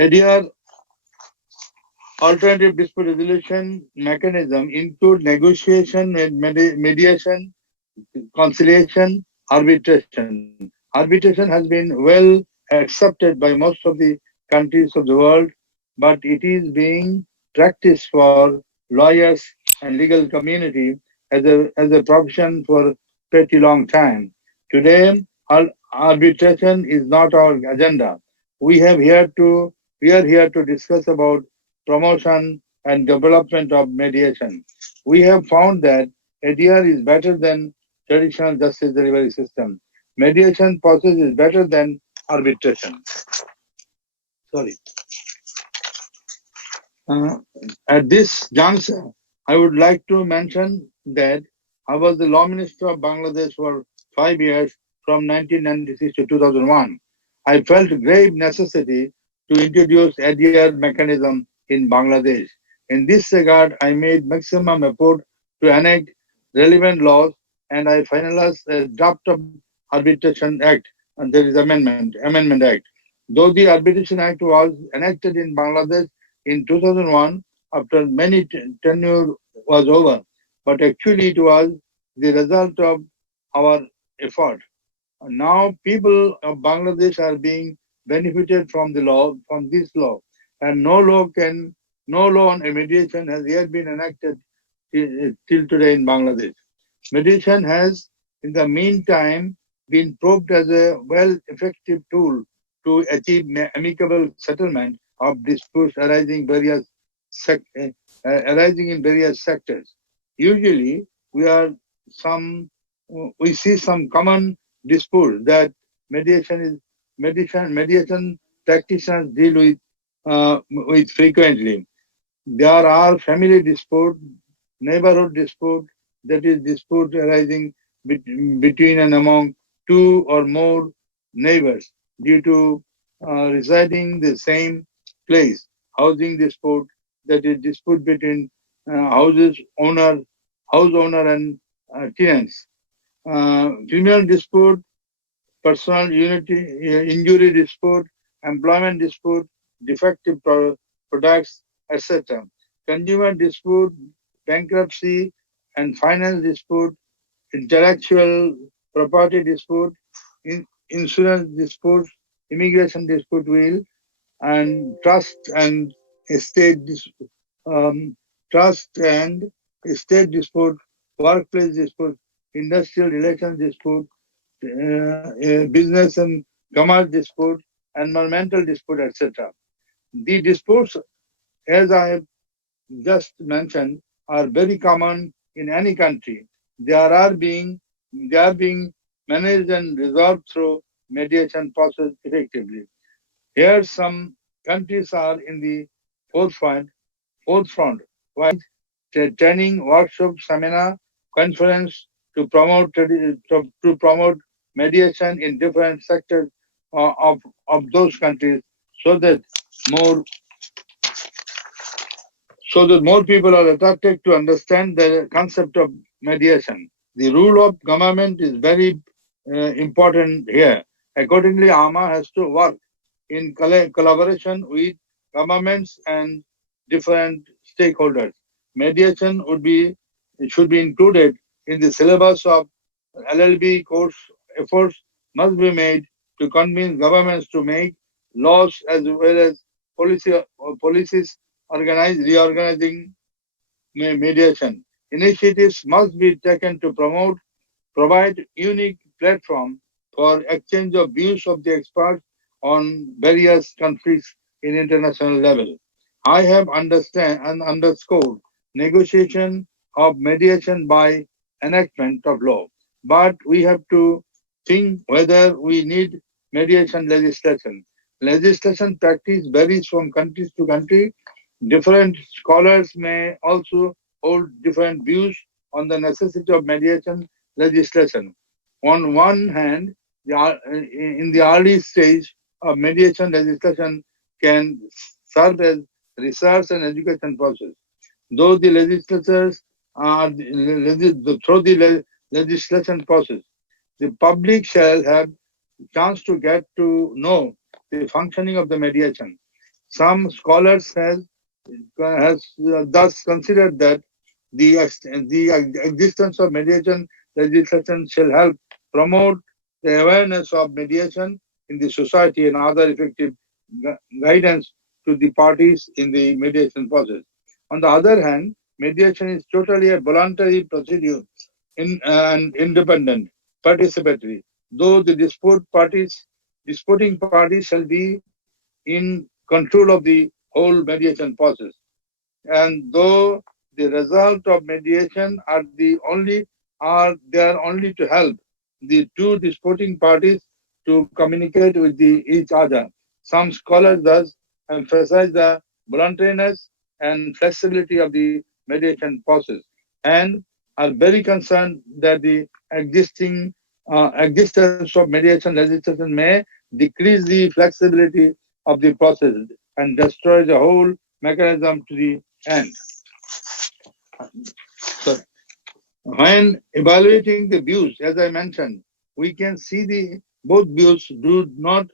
ADR, alternative dispute resolution mechanism include negotiation and mediation, conciliation, arbitration. Arbitration has been well accepted by most of the countries of the world, but it is being practiced for lawyers and legal community as a profession for pretty long time. Today, arbitration is not our agenda. We have here to we are here to discuss about promotion and development of mediation. We have found that ADR is better than traditional justice delivery system. Mediation process is better than arbitration. Sorry. Uh, at this juncture, I would like to mention that I was the Law Minister of Bangladesh for 5 years from 1996 to 2001. I felt grave necessity to introduce ADR mechanism in Bangladesh. In this regard, I made maximum effort to enact relevant laws and I finalized a draft of Arbitration Act and there is Amendment Act. Though the Arbitration Act was enacted in Bangladesh in 2001 after many tenure was over, but actually it was the result of our effort. Now people of Bangladesh are being benefited from this law, and no law on mediation has yet been enacted till today in Bangladesh. Mediation has, in the meantime, been proved as a well-effective tool to achieve amicable settlement of disputes arising in various sectors. Usually, some we see some common dispute that mediation practitioners deal with frequently. There are family dispute, neighborhood dispute, that is dispute arising between and among two or more neighbors due to residing the same place. Housing dispute, that is dispute between house owner and tenants. Criminal dispute, personal injury dispute, employment dispute, defective products, etc. Consumer dispute, bankruptcy and finance dispute, intellectual property dispute, insurance dispute, immigration dispute will, and estate um, trust and estate dispute, workplace dispute, industrial relations dispute, business and commerce dispute, environmental dispute, etc. The disputes, as I have just mentioned, are very common in any country. They are being managed and resolved through mediation process effectively. Here, some countries are in the forefront, while training, workshop, seminar, conference to promote mediation in different sectors of those countries, so that more more people are attracted to understand the concept of mediation. The role of government is very important here. Accordingly, AAMA has to work in collaboration with governments and different stakeholders. Mediation should be included in the syllabus of LLB course. Efforts must be made to convince governments to make laws as well as policies reorganizing mediation. Initiatives must be taken to provide unique platform for exchange of views of the experts on various conflicts in international level. I have underscored negotiation of mediation by enactment of law, but we have to think whether we need mediation legislation. Legislation practice varies from country to country. Different scholars may also hold different views on the necessity of mediation legislation. On one hand, in the early stage of mediation legislation can serve as research and education process. Though the legislators through the legislation process, the public shall have chance to get to know the functioning of the mediation. Some scholars has thus considered that the existence of mediation legislation shall help promote the awareness of mediation in the society and other effective guidance to the parties in the mediation process. On the other hand, mediation is totally a voluntary procedure and independent, participatory. Though the disputing parties shall be in control of the whole mediation process. And though the result of mediation are there only to help the two disputing parties to communicate with each other. Some scholars thus emphasize the voluntariness and flexibility of the mediation process and are very concerned that the existence of mediation legislation may decrease the flexibility of the process and destroy the whole mechanism to the end. So, when evaluating the views, as I mentioned, we can see both views do not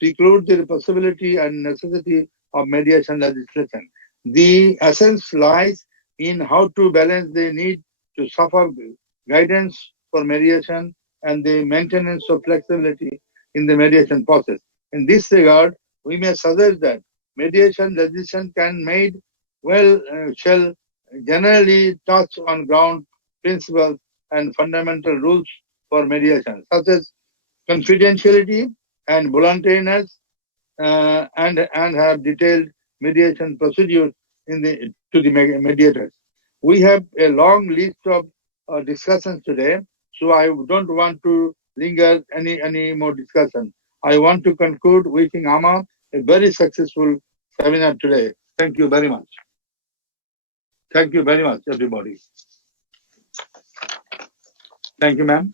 preclude the possibility and necessity of mediation legislation. The essence lies in how to balance the need to suffer guidance for mediation and the maintenance of flexibility in the mediation process. In this regard, we may suggest that mediation legislation shall generally touch on ground principles and fundamental rules for mediation, such as confidentiality and voluntariness, and have detailed mediation procedures to the mediators. We have a long list of discussions today, so I don't want to linger any more discussion. I want to conclude wishing AAMA a very successful seminar today. Thank you very much. Thank you very much, everybody. Thank you, ma'am.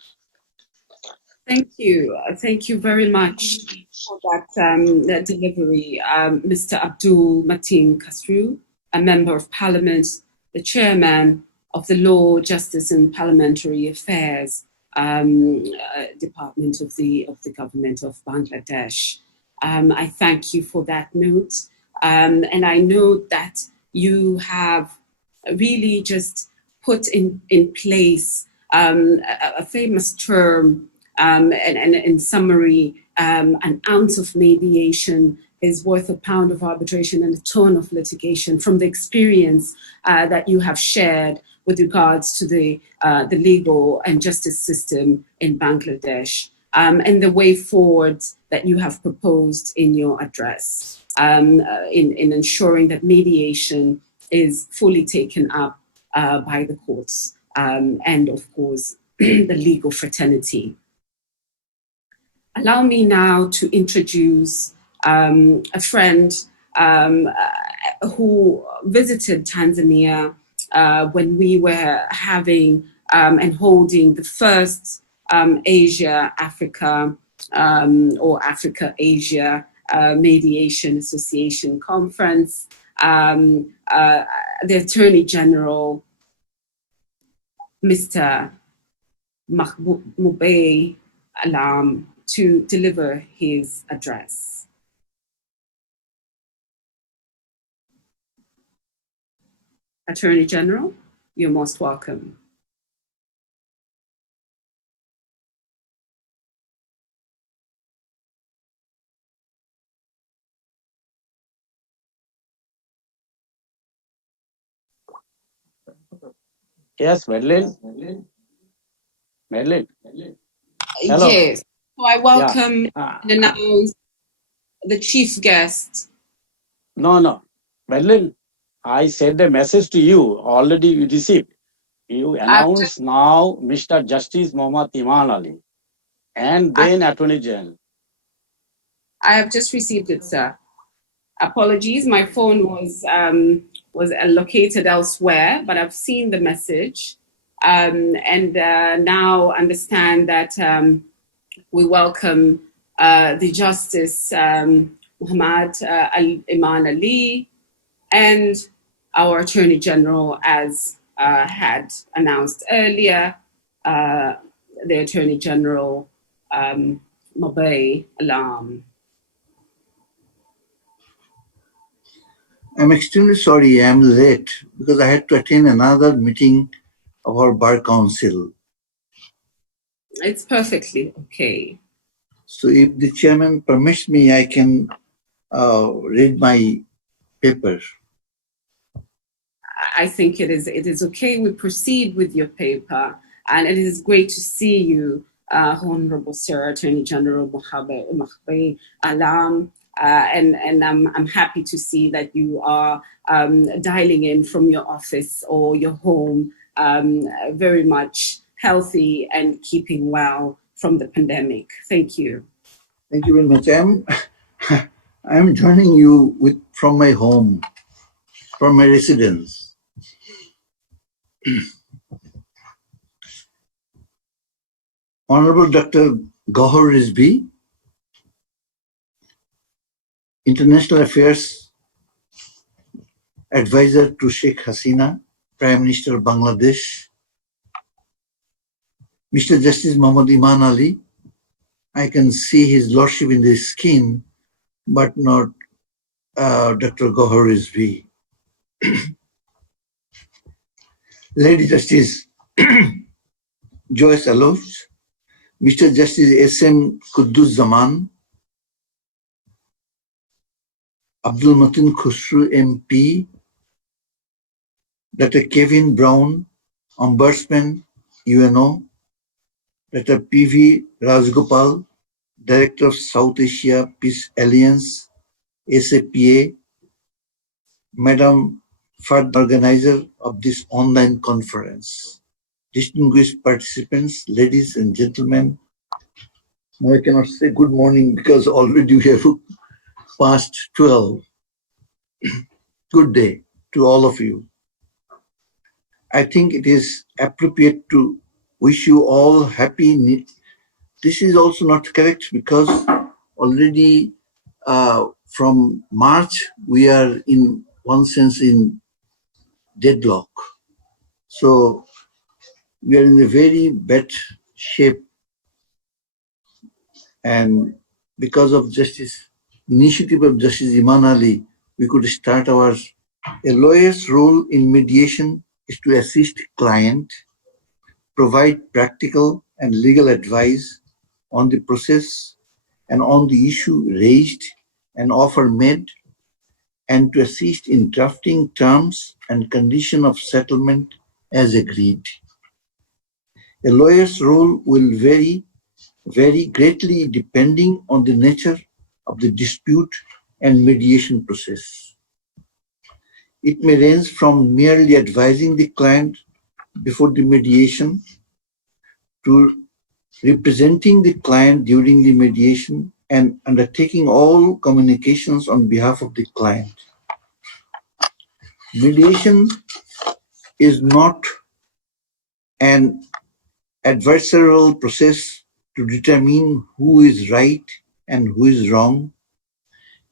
Thank you. Thank you very much for that delivery. Mr. Abdul Mateen Kasru, a Member of Parliament, the Chairman of the Law, Justice and Parliamentary Affairs Department of the Government of Bangladesh. I thank you for that note. And I know that you have really just put in place a famous term, and in summary, an ounce of mediation is worth a pound of arbitration and a ton of litigation, from the experience that you have shared with regards to the legal and justice system in Bangladesh, and the way forward that you have proposed in your address, in ensuring that mediation is fully taken up by the courts, and of course, the legal fraternity. Allow me now to introduce a friend who visited Tanzania when we were having and holding the first Asia-Africa or Africa-Asia Mediation Association Conference. The Attorney General, Mr. Mahbub Alam, to deliver his address. Attorney General, you're most welcome. Yes, Madeline. Madeline. Hello. Yes. So I welcome and announce the chief guest. No. Madeline, I sent a message to you. Already you received. You announce now Mr. Justice Muhammad Iman Ali and then Attorney General. I have just received it, sir. Apologies, my phone was located elsewhere, but I've seen the message, and now understand that we welcome the Justice Muhammad Al-Iman Ali, and our Attorney General, as had announced earlier, the Attorney General Mabay Alam. I'm extremely sorry I'm late because I had to attend another meeting of our Bar Council. It's perfectly okay. So if the chairman permits me, I can read my paper. I think it is okay. We proceed with your paper, and it is great to see you, Honorable Sir Attorney General Mahbub Alam. And I'm happy to see that you are dialing in from your office or your home, very much healthy and keeping well from the pandemic. Thank you. Thank you very much. I'm joining you from my home, from my residence. Honorable Dr. Gauhar Rizvi, International Affairs Advisor to Sheikh Hasina, Prime Minister of Bangladesh. Mr. Justice Muhammad Iman Ali, I can see his lordship in the skin, but not Dr. Gauhar Rizvi. Lady Justice Joyce Alof, Mr. Justice S.M. Quddus Zaman, Abdul Matin Khusru MP, Dr. Kevin Brown, Ombudsman, UNO, Dr. P.V. Rajgopal, Director of South Asia Peace Alliance, SAPA, Madam Fard, organizer of this online conference, distinguished participants, ladies and gentlemen. Now I cannot say good morning because already we have past 12. Good day to all of you. I think it is appropriate to wish you all happy. This is also not correct because already from March we are in one sense in deadlock. So we are in a very bad shape, and because of initiative of Justice Iman Ali, we could start a lawyer's role in mediation is to assist client, provide practical and legal advice on the process and on the issue raised and offer made, and to assist in drafting terms and condition of settlement as agreed. A lawyer's role will vary greatly depending on the nature of the dispute and mediation process. It may range from merely advising the client before the mediation to representing the client during the mediation and undertaking all communications on behalf of the client. Mediation is not an adversarial process to determine who is right and who is wrong.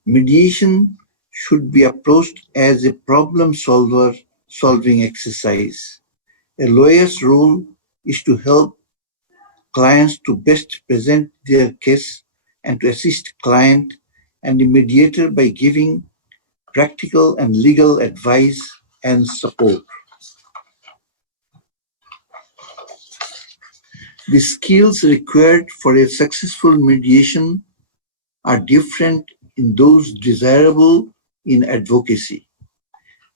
Mediation should be approached as a problem-solving exercise. A lawyer's role is to help clients to best present their case and to assist client and the mediator by giving practical and legal advice and support. The skills required for a successful mediation are different in those desirable in advocacy.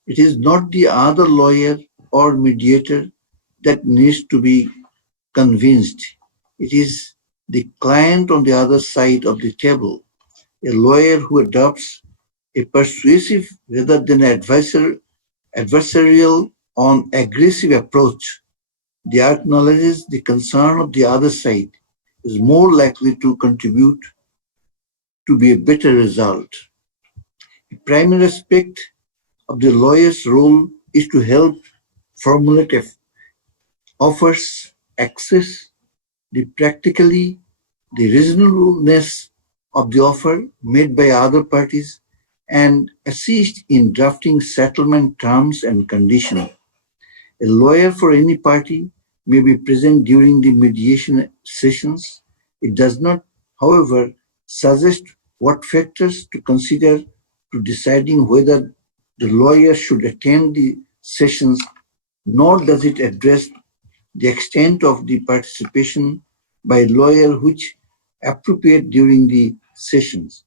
It is not the other lawyer or mediator that needs to be convinced. It is the client on the other side of the table, a lawyer who adopts a persuasive rather than adversarial or aggressive approach that acknowledges the concern of the other side is more likely to contribute to be a better result. The primary aspect of the lawyer's role is to help formulate offers, access the practically the reasonableness of the offer made by other parties and assist in drafting settlement terms and conditions. A lawyer for any party may be present during the mediation sessions. It does not, however, suggest what factors to consider to deciding whether the lawyer should attend the sessions, nor does it address the extent of the participation by a lawyer which appropriate during the sessions.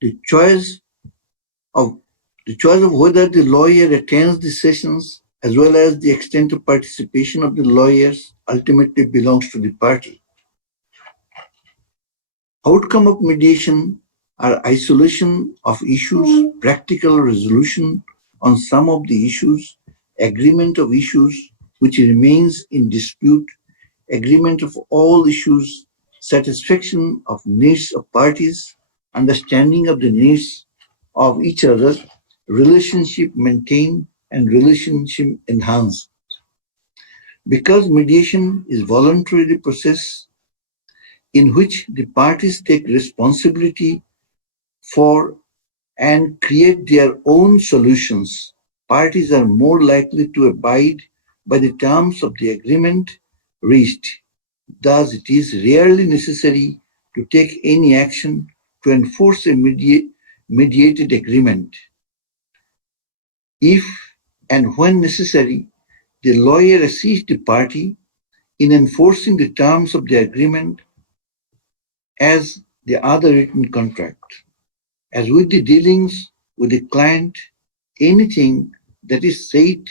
The choice of whether the lawyer attends the sessions as well as the extent of participation of the lawyers ultimately belongs to the party. Outcome of mediation are isolation of issues, practical resolution on some of the issues, agreement of issues which remains in dispute, agreement of all issues, satisfaction of needs of parties, understanding of the needs of each other, relationship maintained and relationship enhanced. Because mediation is voluntary process in which the parties take responsibility for and create their own solutions, parties are more likely to abide by the terms of the agreement reached. Thus, it is rarely necessary to take any action to enforce a mediated agreement. If and when necessary, the lawyer assists the party in enforcing the terms of the agreement as the other written contract. As with the dealings with the client, anything that is said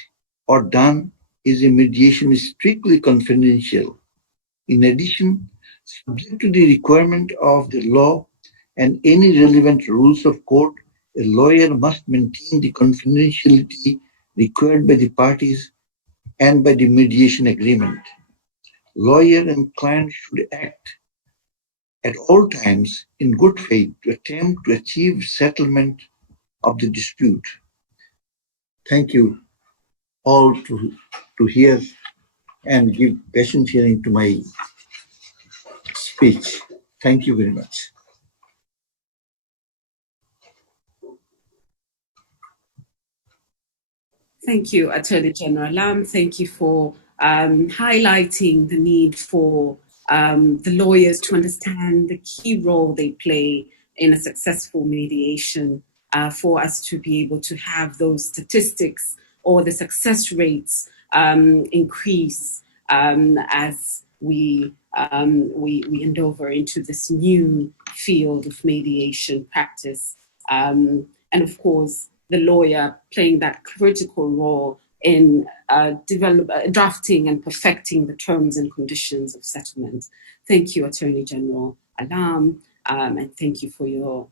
or done is a mediation is strictly confidential. In addition, subject to the requirement of the law and any relevant rules of court, a lawyer must maintain the confidentiality required by the parties and by the mediation agreement. Lawyer and client should act at all times in good faith to attempt to achieve settlement of the dispute. Thank you all to hear and give patient hearing to my speech. Thank you very much. Thank you, Attorney General Lam. Thank you for highlighting the need for the lawyers to understand the key role they play in a successful mediation for us to be able to have those statistics or the success rates increase as we endeavor into this new field of mediation practice. And of course, the lawyer playing that critical role in drafting and perfecting the terms and conditions of settlement. Thank you, Attorney General Alam, and thank you for your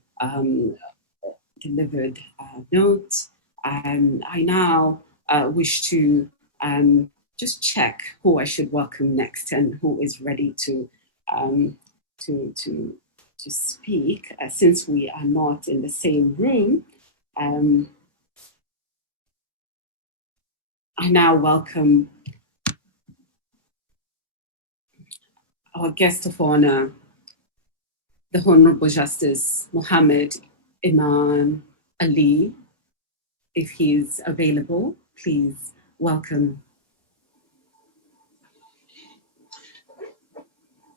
delivered note. I now wish to just check who I should welcome next and who is ready to speak, since we are not in the same room. I now welcome our guest of honor, the Honorable Justice Muhammad Imam Ali. If he's available, please welcome.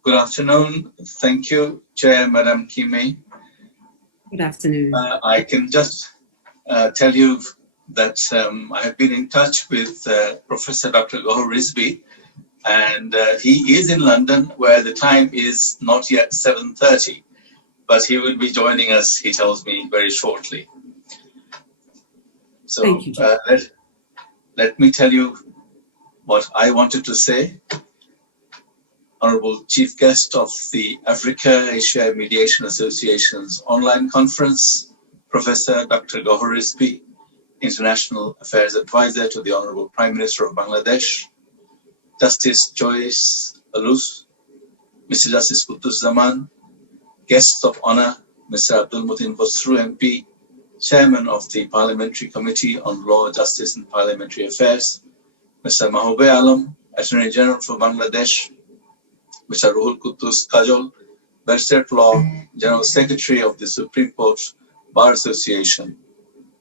Good afternoon. Thank you, Chair Madam Kime. Good afternoon. I can just tell you that I have been in touch with Professor Dr. Gohar Rizvi, and he is in London, where the time is not yet 7:30, but he will be joining us, he tells me, very shortly. So Thank you, let me tell you what I wanted to say. Honorable Chief Guest of the Africa-Asia Mediation Association's online conference, Professor Dr. Gohar Rizvi, International Affairs Advisor to the Honorable Prime Minister of Bangladesh, Justice Joyce Alus, Mr. Justice Quddus Zaman, Guests of Honor, Mr. Abdul Mutin Khosru MP, Chairman of the Parliamentary Committee on Law, Justice and Parliamentary Affairs, Mr. Mahbub Alam, Attorney General for Bangladesh, Mr. Ruhul Quddus Kajol, Barrister at Law, General Secretary of the Supreme Court Bar Association,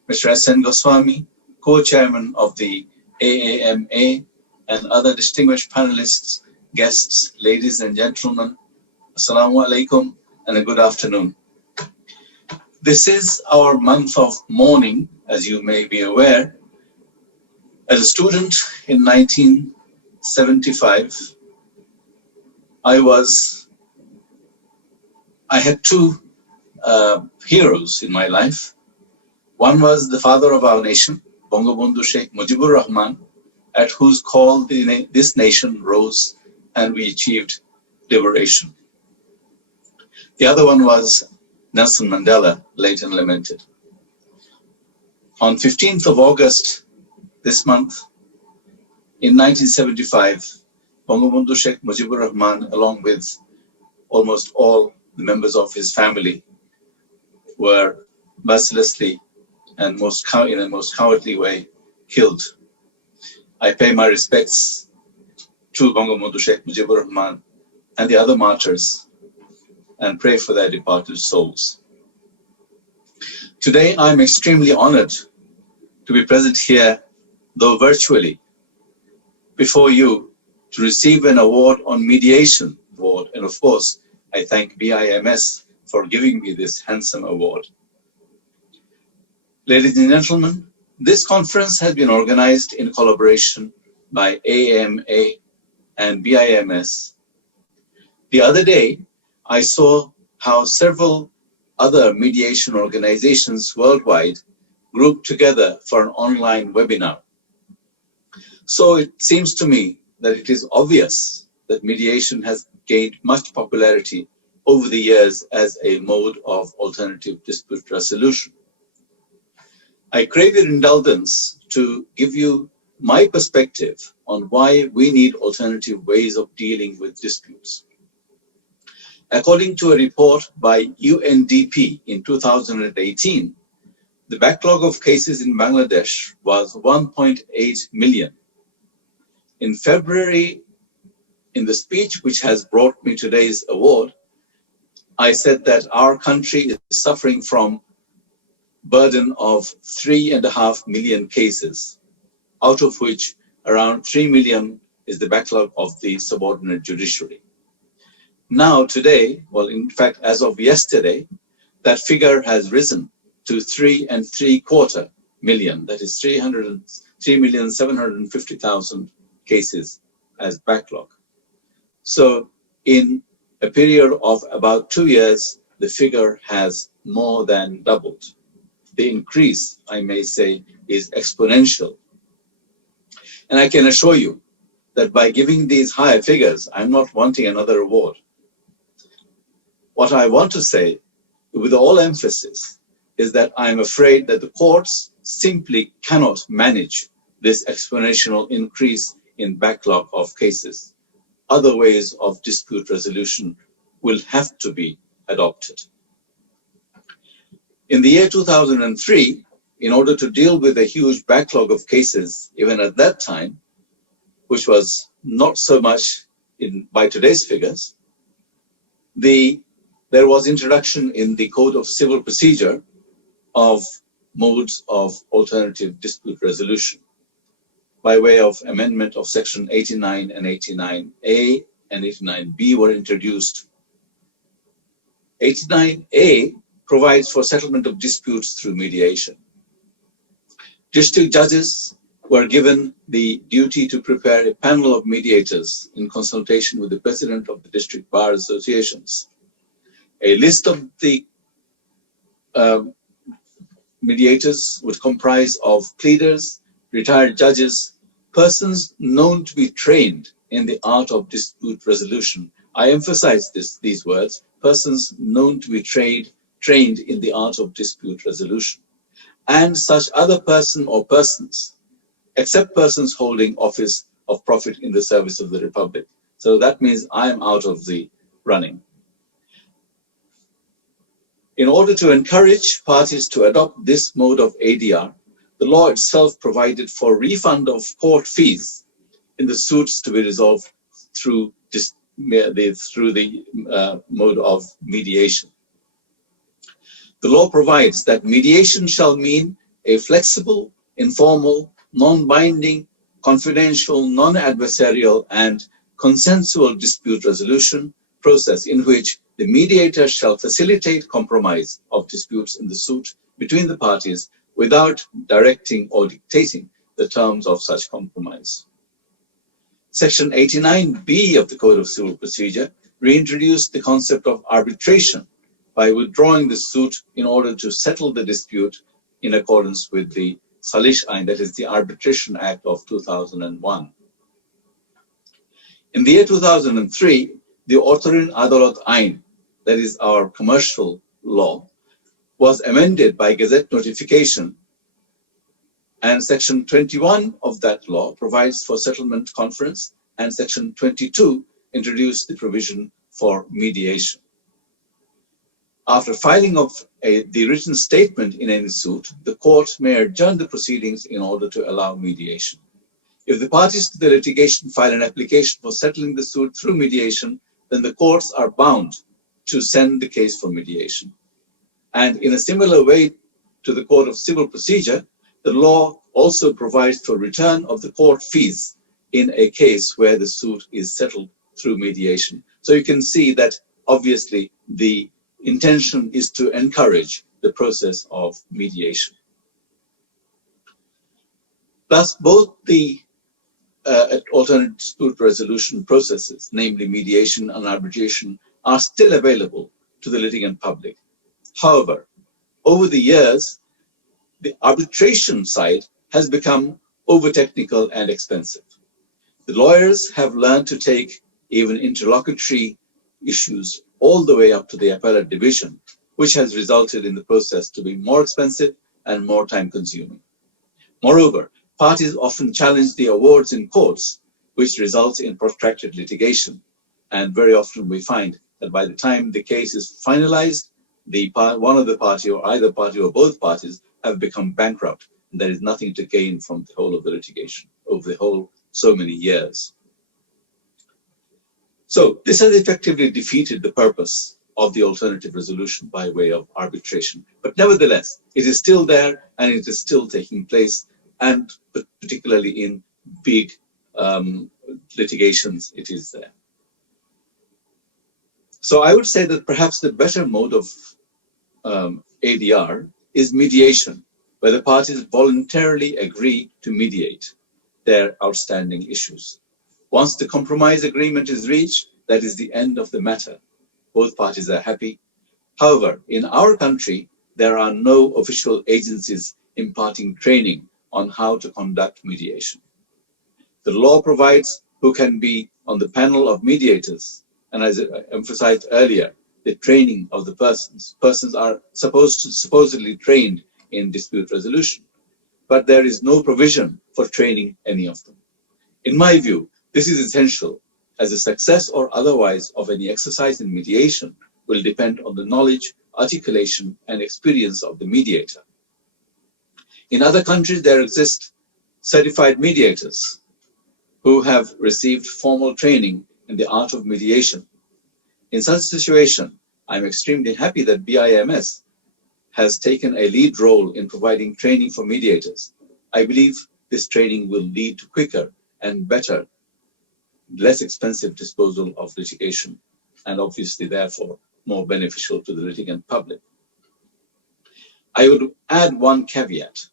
Mr. S.N. Goswami, Co-Chairman of the AAMA, and other distinguished panelists, guests, ladies and gentlemen, Assalamu alaikum and a good afternoon. This is our month of mourning, as you may be aware. As a student in 1975, I had two heroes in my life. One was the father of our nation, Bangabandhu Sheikh Mujibur Rahman, at whose call this nation rose and we achieved liberation. The other one was Nelson Mandela, late and lamented. On 15th of August this month, in 1975, Bangabandhu Sheikh Mujibur Rahman, along with almost all the members of his family, were mercilessly and in a most cowardly way killed. I pay my respects to Bangabandhu Sheikh Mujibur Rahman and the other martyrs and pray for their departed souls. Today, I'm extremely honored to be present here, though virtually, before you to receive an award on mediation award. And of course, I thank BIMS for giving me this handsome award. Ladies and gentlemen, this conference has been organized in collaboration by AAMA and BIMS. The other day, I saw how several other mediation organizations worldwide grouped together for an online webinar. So it seems to me that it is obvious that mediation has gained much popularity over the years as a mode of alternative dispute resolution. I crave your indulgence to give you my perspective on why we need alternative ways of dealing with disputes. According to a report by UNDP in 2018, the backlog of cases in Bangladesh was 1.8 million. In February, in the speech which has brought me today's award, I said that our country is suffering from burden of 3.5 million cases, out of which around 3 million is the backlog of the subordinate judiciary. Now today, well, in fact, as of yesterday, that figure has risen to 3.75 million. That is 3,750,000 cases as backlog. So in a period of about 2 years, the figure has more than doubled. The increase, I may say, is exponential. And I can assure you that by giving these higher figures, I'm not wanting another award. What I want to say, with all emphasis, is that I'm afraid that the courts simply cannot manage this exponential increase in backlog of cases. Other ways of dispute resolution will have to be adopted. In the year 2003, in order to deal with a huge backlog of cases, even at that time, which was not so much by today's figures, there was introduction in the Code of Civil Procedure of modes of alternative dispute resolution by way of amendment of section 89 and 89A and 89B were introduced. 89A provides for settlement of disputes through mediation. District judges were given the duty to prepare a panel of mediators in consultation with the president of the district bar associations. A list of the mediators would comprise of pleaders, retired judges, persons known to be trained in the art of dispute resolution. I emphasize these words, persons known to be trained in the art of dispute resolution, and such other person or persons, except persons holding office of profit in the service of the Republic. So that means I am out of the running. In order to encourage parties to adopt this mode of ADR, the law itself provided for refund of court fees in the suits to be resolved through through the mode of mediation. The law provides that mediation shall mean a flexible, informal, non-binding, confidential, non-adversarial, and consensual dispute resolution process in which the mediator shall facilitate compromise of disputes in the suit between the parties without directing or dictating the terms of such compromise. Section 89B of the Code of Civil Procedure reintroduced the concept of arbitration by withdrawing the suit in order to settle the dispute in accordance with the Salish Ain, that is the Arbitration Act of 2001. In the year 2003, the Orthorin Adalat Ain, that is our commercial law, was amended by Gazette notification, and Section 21 of that law provides for settlement conference, and Section 22 introduced the provision for mediation. After filing of the written statement in any suit, the court may adjourn the proceedings in order to allow mediation. If the parties to the litigation file an application for settling the suit through mediation, then the courts are bound to send the case for mediation. And in a similar way to the Code of Civil Procedure, the law also provides for return of the court fees in a case where the suit is settled through mediation. So you can see that obviously the intention is to encourage the process of mediation. Thus, both the alternate dispute resolution processes, namely mediation and arbitration, are still available to the litigant public. However, over the years, the arbitration side has become over-technical and expensive. The lawyers have learned to take even interlocutory issues all the way up to the appellate division, which has resulted in the process to be more expensive and more time-consuming. Moreover, parties often challenge the awards in courts, which results in protracted litigation. And very often we find that by the time the case is finalized, one of the party or either party or both parties have become bankrupt, and there is nothing to gain from the whole of the litigation over the whole so many years. So this has effectively defeated the purpose of the alternative resolution by way of arbitration. But nevertheless, it is still there and it is still taking place, and particularly in big litigations, it is there. So I would say that perhaps the better mode of ADR is mediation, where the parties voluntarily agree to mediate their outstanding issues. Once the compromise agreement is reached, that is the end of the matter. Both parties are happy. However, in our country, there are no official agencies imparting training on how to conduct mediation. The law provides who can be on the panel of mediators, and as I emphasized earlier, the training of the persons. Persons are supposedly trained in dispute resolution, but there is no provision for training any of them. In my view, this is essential, as the success or otherwise of any exercise in mediation will depend on the knowledge, articulation, and experience of the mediator. In other countries, there exist certified mediators who have received formal training in the art of mediation. In such a situation, I'm extremely happy that BIMS has taken a lead role in providing training for mediators. I believe this training will lead to quicker and better, less expensive disposal of litigation, and obviously, therefore, more beneficial to the litigant public. I would add one caveat,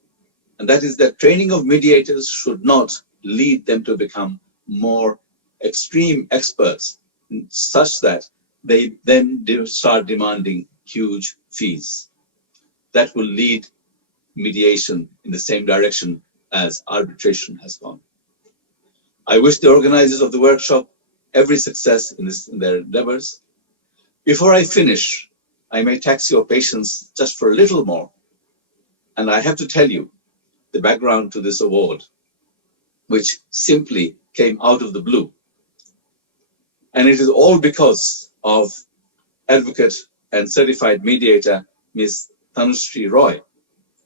and that is that training of mediators should not lead them to become more extreme experts, such that they then start demanding huge fees. That will lead mediation in the same direction as arbitration has gone. I wish the organizers of the workshop every success in their endeavors. Before I finish, I may tax your patience just for a little more. And I have to tell you the background to this award, which simply came out of the blue. And it is all because of advocate and certified mediator, Ms. Tanushree Roy,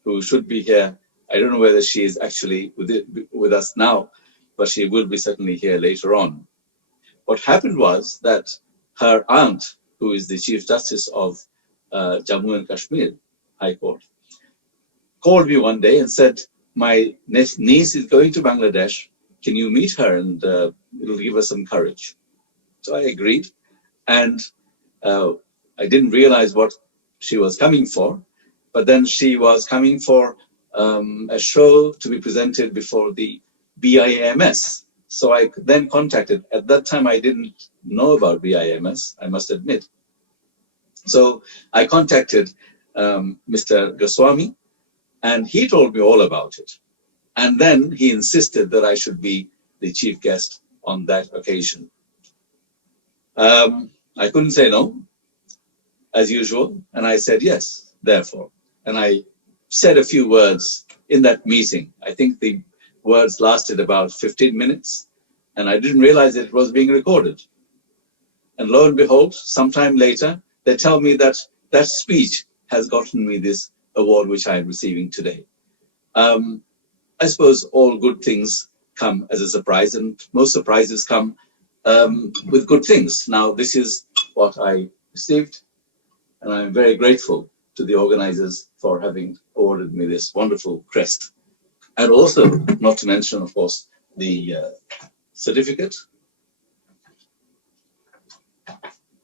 who should be here. I don't know whether she is actually with us now, but she will be certainly here later on. what happened was that her aunt, who is the Chief Justice of Jammu and Kashmir High Court, called me one day and said, my niece is going to Bangladesh. Can you meet her and it'll give us some courage? So I agreed. And I didn't realize what she was coming for, but then she was coming for a show to be presented before the BIMS. So I then contacted, at that time I didn't know about BIMS, I must admit. So I contacted Mr. Goswami, and he told me all about it. And then he insisted that I should be the chief guest on that occasion. I couldn't say no, as usual, and I said yes, therefore. And I said a few words in that meeting. I think the words lasted about 15 minutes, and I didn't realize that it was being recorded. And lo and behold, sometime later, they tell me that that speech has gotten me this award which I am receiving today. I suppose all good things come as a surprise, and most surprises come with good things. Now, this is what I received, and I'm very grateful to the organizers for having awarded me this wonderful crest. And also, not to mention, of course, the certificate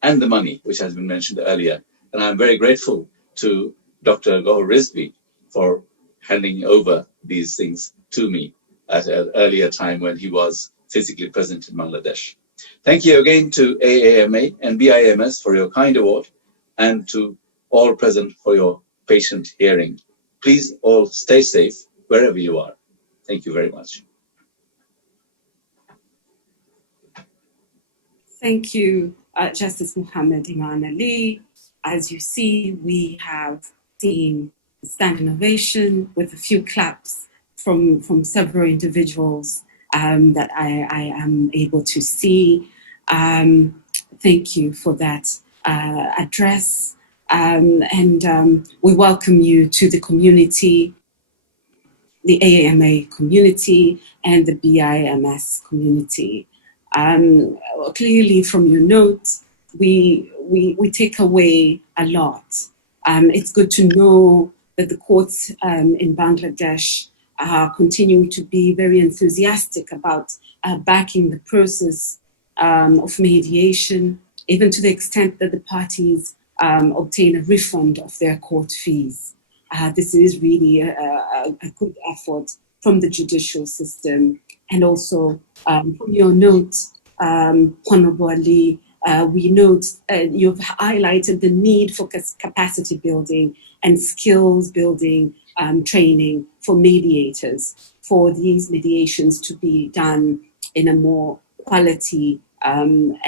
and the money, which has been mentioned earlier. And I'm very grateful to Dr. Gohar Rizvi for handing over these things to me at an earlier time when he was physically present in Bangladesh. Thank you again to AAMA and BIMS for your kind award, and to all present for your patient hearing. Please all stay safe wherever you are. Thank you very much. Thank you, Justice Muhammad Iman Ali. As you see, we have seen a standing ovation with a few claps from several individuals that I am able to see. Thank you for that address. We welcome you to the community, the AAMA community and the BIMS community. Clearly from your notes, we take away a lot. It's good to know that the courts in Bangladesh are continuing to be very enthusiastic about backing the process of mediation, even to the extent that the parties obtain a refund of their court fees. This is really a good effort from the judicial system. And also from your note, Honorable Ali, we note you've highlighted the need for capacity building and skills building training for mediators, for these mediations to be done in a more quality and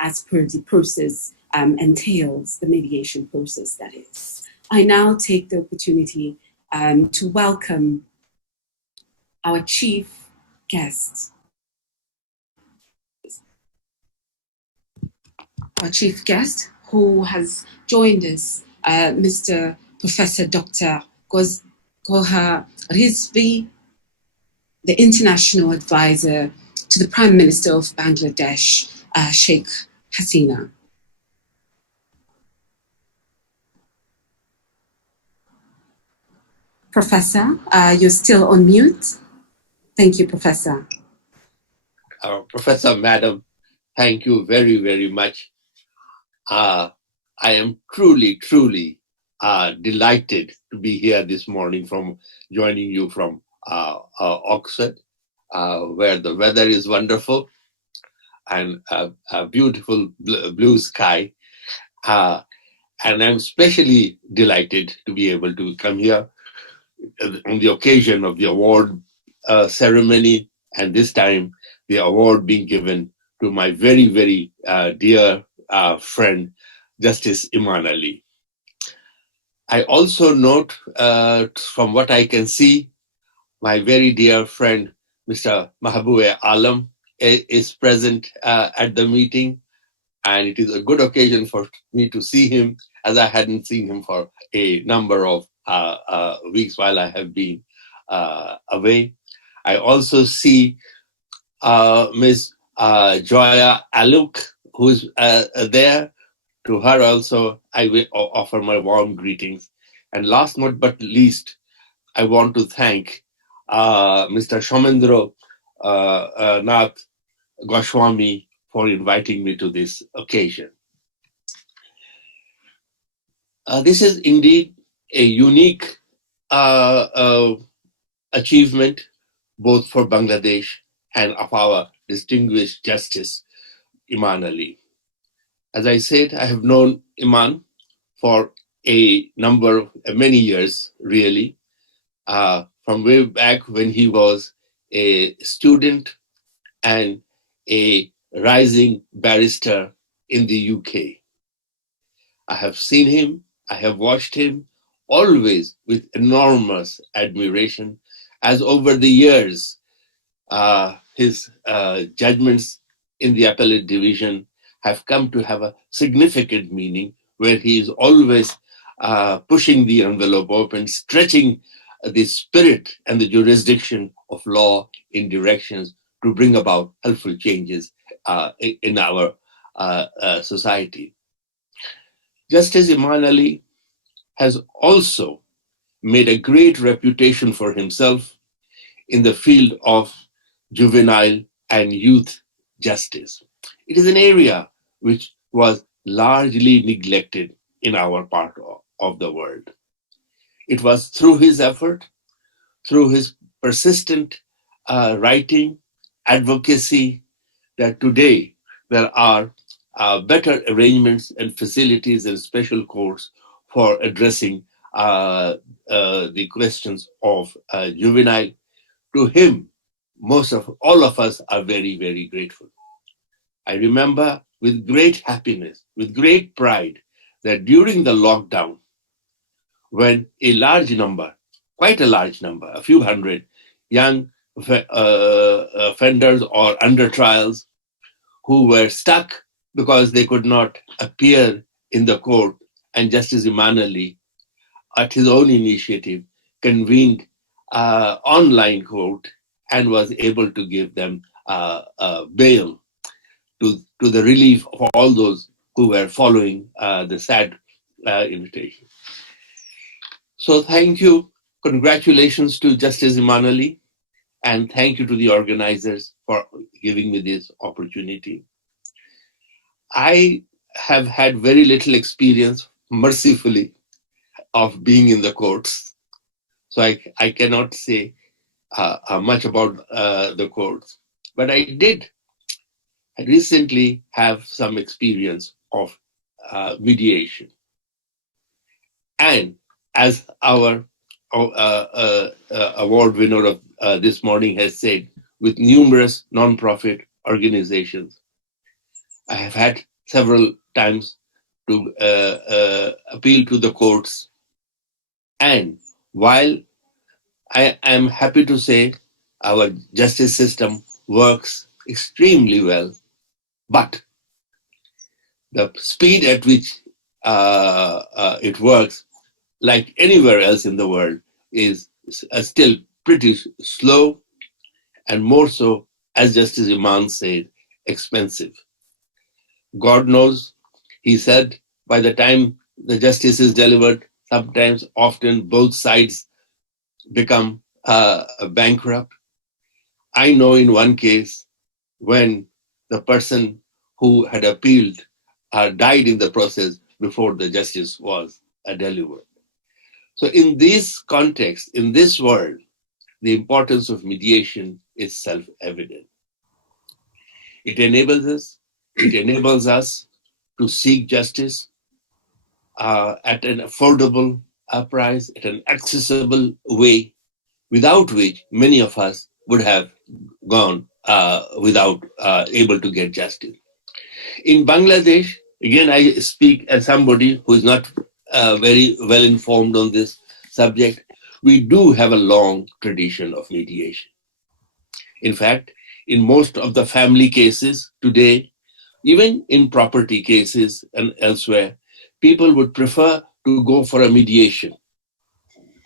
as per the process entails, the mediation process, that is. I now take the opportunity to welcome our chief guest. Our chief guest who has joined us, Mr. Professor Dr. Gohar Rizvi, the international advisor to the Prime Minister of Bangladesh, Sheikh Hasina. Professor, you're still on mute. Thank you, Professor. Professor, Madam, thank you very, very much. I am truly, truly delighted to be here this morning from joining you from Oxford, where the weather is wonderful and a beautiful blue sky. And I'm especially delighted to be able to come here on the occasion of the award ceremony, and this time the award being given to my very, very dear friend, Justice Iman Ali. I also note from what I can see, my very dear friend, Mr. Mahbub Alam is present at the meeting, and it is a good occasion for me to see him, as I hadn't seen him for a number of weeks while I have been away. I also see Ms. Joya Aluk, who's there. To her also, I will offer my warm greetings. And last but least, I want to thank Mr. Shomendra Nath Goswami for inviting me to this occasion. This is indeed a unique achievement both for Bangladesh and of our distinguished Justice Iman Ali. As I said, I have known Iman for many years, really, from way back when he was a student and a rising barrister in the UK. I have seen him, I have watched him, always with enormous admiration, as over the years, his judgments in the appellate division have come to have a significant meaning, where he is always pushing the envelope open, stretching the spirit and the jurisdiction of law in directions to bring about helpful changes in our society. Justice Iman Ali has also made a great reputation for himself in the field of juvenile and youth justice. It is an area which was largely neglected in our part of the world. It was through his effort, through his persistent writing, advocacy, that today there are better arrangements and facilities and special courts for addressing the questions of juvenile. To him, all of us are very, very grateful. I remember with great happiness, with great pride, that during the lockdown, when a large number, quite a large number, a few hundred young offenders or under trials who were stuck because they could not appear in the court, and Justice Iman Ali, at his own initiative, convened online court and was able to give them bail to the relief of all those who were following the sad invitation. So thank you. Congratulations to Justice Iman Ali, and thank you to the organizers for giving me this opportunity. I have had very little experience, mercifully, of being in the courts. So I cannot say much about the courts. But I did recently have some experience of mediation. And as our award winner of this morning has said, with numerous nonprofit organizations, I have had several times to appeal to the courts. And while I am happy to say our justice system works extremely well, but the speed at which it works, like anywhere else in the world, is still pretty slow, and more so, as Justice Iman said, expensive. God knows, he said, by the time the justice is delivered, sometimes, often, both sides become bankrupt. I know in one case when the person who had appealed died in the process before the justice was delivered. So in this context, in this world, the importance of mediation is self-evident. It enables us to seek justice at an affordable price, at an accessible way, without which many of us would have gone without able to get justice. In Bangladesh, again, I speak as somebody who is not very well informed on this subject. We do have a long tradition of mediation. In fact, in most of the family cases today, even in property cases and elsewhere, people would prefer to go for a mediation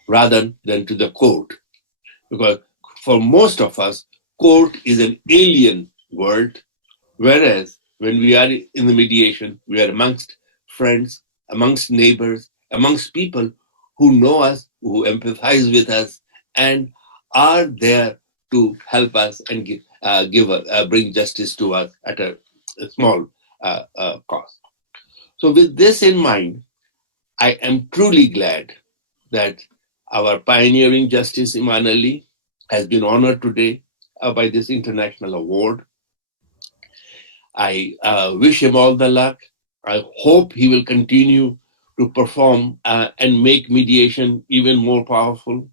rather than to the court. Because for most of us, court is an alien world. Whereas when we are in the mediation, we are amongst friends, amongst neighbors, amongst people who know us, who empathize with us, and are there to help us and bring justice to us at a small cost. So, with this in mind, I am truly glad that our pioneering Justice Iman Ali has been honored today by this international award. I wish him all the luck. I hope he will continue to perform and make mediation even more powerful.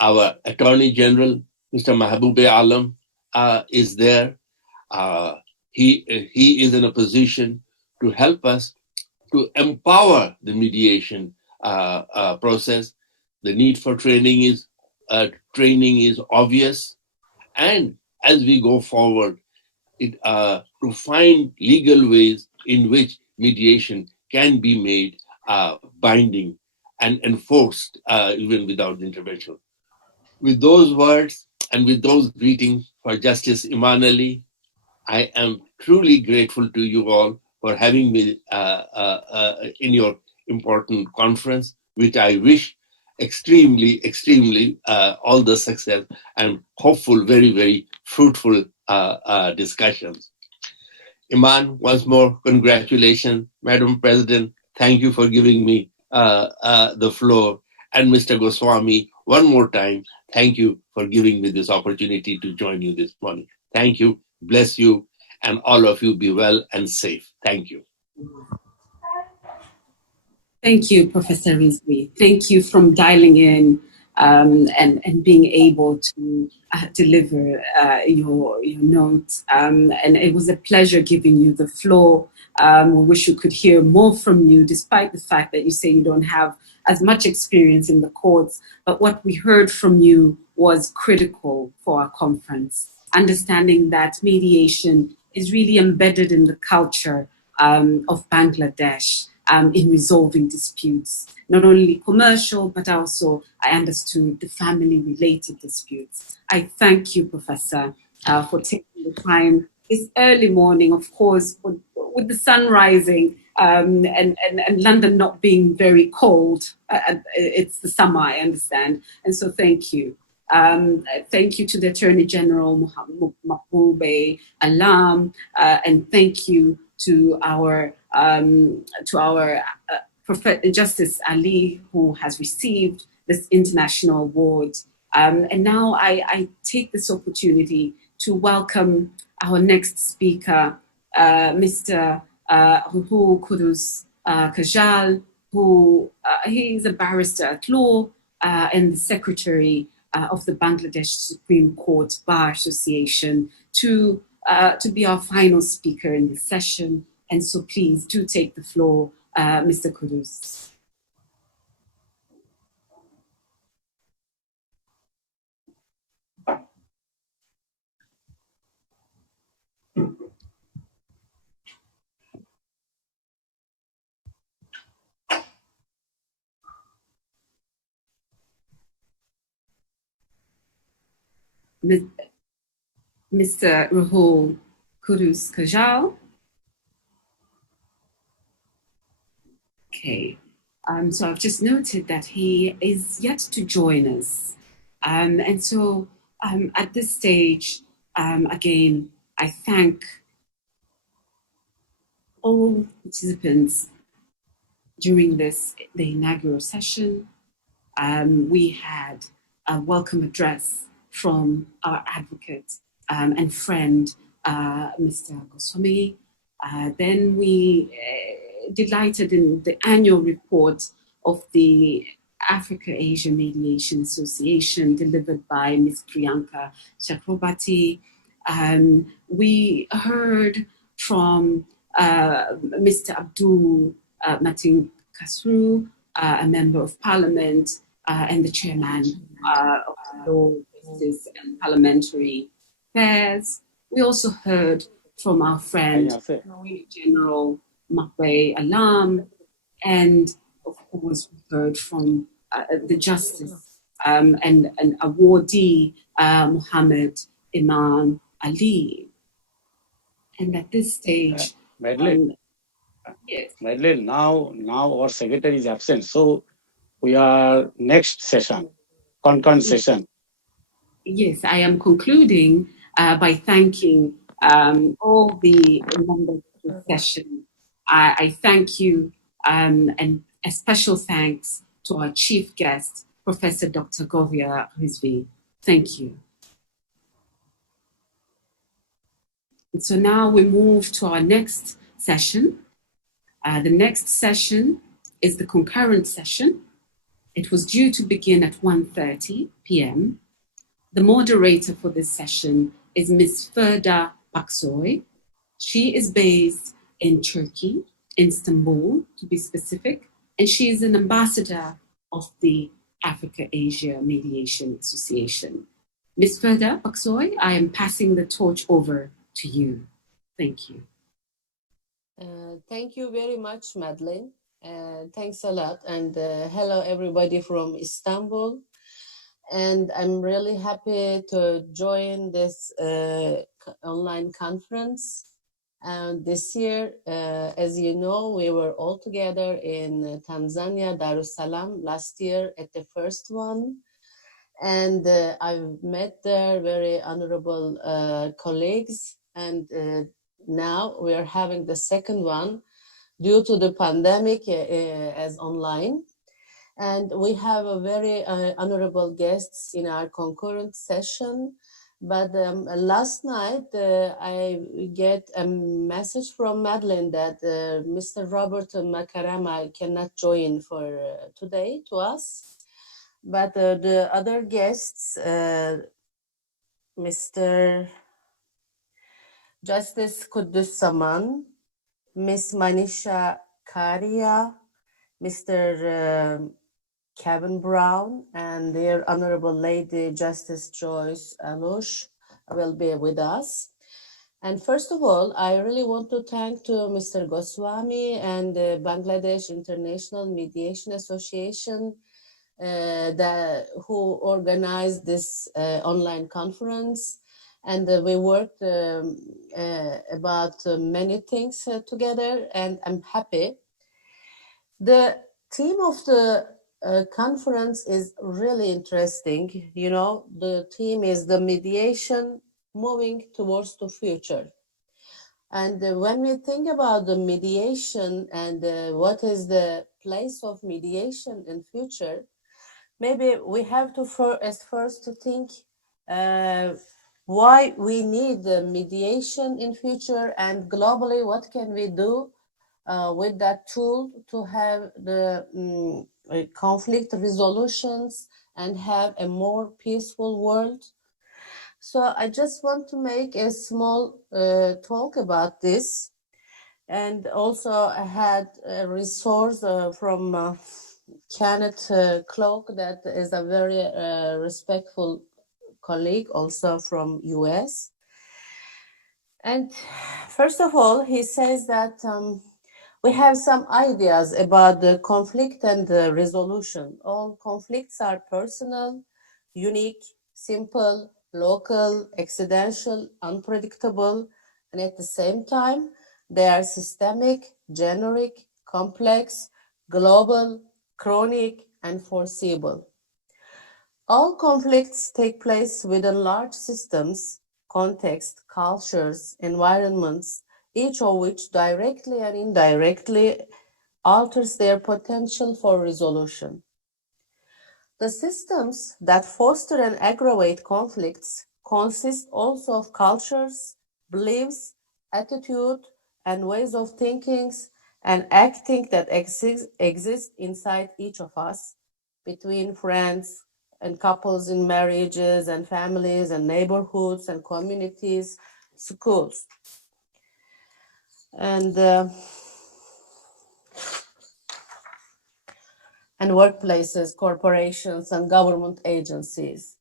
Our Attorney General, Mr. Mahbub Alam, is there. Uh, he is in a position to help us to empower the mediation process. The need for training is obvious, and as we go forward, to find legal ways in which mediation can be made binding and enforced even without intervention. With those words and with those greetings for Justice Iman Ali, I am truly grateful to you all for having me in your important conference, which I wish extremely all the success and hopeful, very, very fruitful discussions. Iman, once more, congratulations. Madam President, thank you for giving me the floor. And Mr. Goswami, one more time, thank you for giving me this opportunity to join you this morning. Thank you, bless you, and all of you be well and safe. Thank you. Thank you, Professor Rizvi. Thank you from dialing in and being able to deliver your notes. And it was a pleasure giving you the floor. We wish we could hear more from you, despite the fact that you say you don't have as much experience in the courts. But what we heard from you was critical for our conference, understanding that mediation is really embedded in the culture of Bangladesh. In resolving disputes, not only commercial, but also, I understood, the family-related disputes. I thank you, Professor, for taking the time this early morning, of course, with the sun rising and London not being very cold. It's the summer, I understand. And so thank you. Thank you to the Attorney General, Mahbub Alam, and thank you to our Justice Ali, who has received this international award. And now I take this opportunity to welcome our next speaker, Mr. Ruhu Kudus Kajal, who he is a barrister at law and the secretary of the Bangladesh Supreme Court Bar Association, to be our final speaker in this session. And so please do take the floor, Mr. Kudus. Mr. Rahul Kudus Kajal. Okay, so I've just noted that he is yet to join us. And so at this stage, again, I thank all participants during the inaugural session. We had a welcome address from our advocate and friend, Mr. Goswami. Then we delighted in the annual report of the Africa-Asia Mediation Association delivered by Ms. Priyanka Chakrabarti. We heard from Mr. Abdul Matin Kasru, a member of parliament and the chairman of the Law, Justice and Parliamentary Affairs. We also heard from our friend, Attorney General Mahbub Alam, and of course we heard from the Justice and awardee Muhammad Iman Ali. And at this stage, Madeline, yes, Madeline, now our secretary is absent, so we are next session, concurrent session. yes, I am concluding by thanking all the members of this session. I thank you, and a special thanks to our chief guest, Professor Dr. Govia Rizvi. Thank you. And so now we move to our next session. The next session is the concurrent session. It was due to begin at 1:30 p.m. The moderator for this session is Ms. Ferda Baksoy. She is based in Turkey, Istanbul to be specific, and she is an ambassador of the Africa-Asia Mediation Association. Ms. Ferda Baksoy, I am passing the torch over to you. Thank you. Thank you very much, Madeline. Thanks a lot. And hello, everybody from Istanbul. And I'm really happy to join this online conference. And this year, as you know, we were all together in Tanzania, Dar es Salaam last year at the first one. And I've met there very honorable colleagues. And now we are having the second one due to the pandemic as online. And we have a very honorable guests in our concurrent session. But last night, I get a message from Madeline that Mr. Robert Makarama cannot join for today to us. But the other guests, Mr. Justice Kudus Saman, Miss Manisha Karia, Mr. Kevin Brown, and their Honorable Lady Justice Joyce Alush will be with us. And first of all, I really want to thank to Mr. Goswami and the Bangladesh International Mediation Association who organized this online conference. And we worked about many things together, and I'm happy. The theme of the conference is really interesting. You know, the theme is the mediation moving towards the future. And when we think about the mediation and what is the place of mediation in future, maybe we have to first to think why we need the mediation in future, and globally what can we do with that tool to have the conflict resolutions and have a more peaceful world. So I just want to make a small talk about this. And also I had a resource from Kenneth Clark, that is a very respectful colleague also from US. And first of all, he says that we have some ideas about the conflict and the resolution. All conflicts are personal, unique, simple, local, accidental, unpredictable, and at the same time, they are systemic, generic, complex, global, chronic, and foreseeable. All conflicts take place within large systems, context, cultures, environments, each of which directly and indirectly alters their potential for resolution. The systems that foster and aggravate conflicts consist also of cultures, beliefs, attitude, and ways of thinking and acting that exist inside each of us, between friends and couples in marriages and families and neighborhoods and communities, schools. And workplaces, corporations, and government agencies.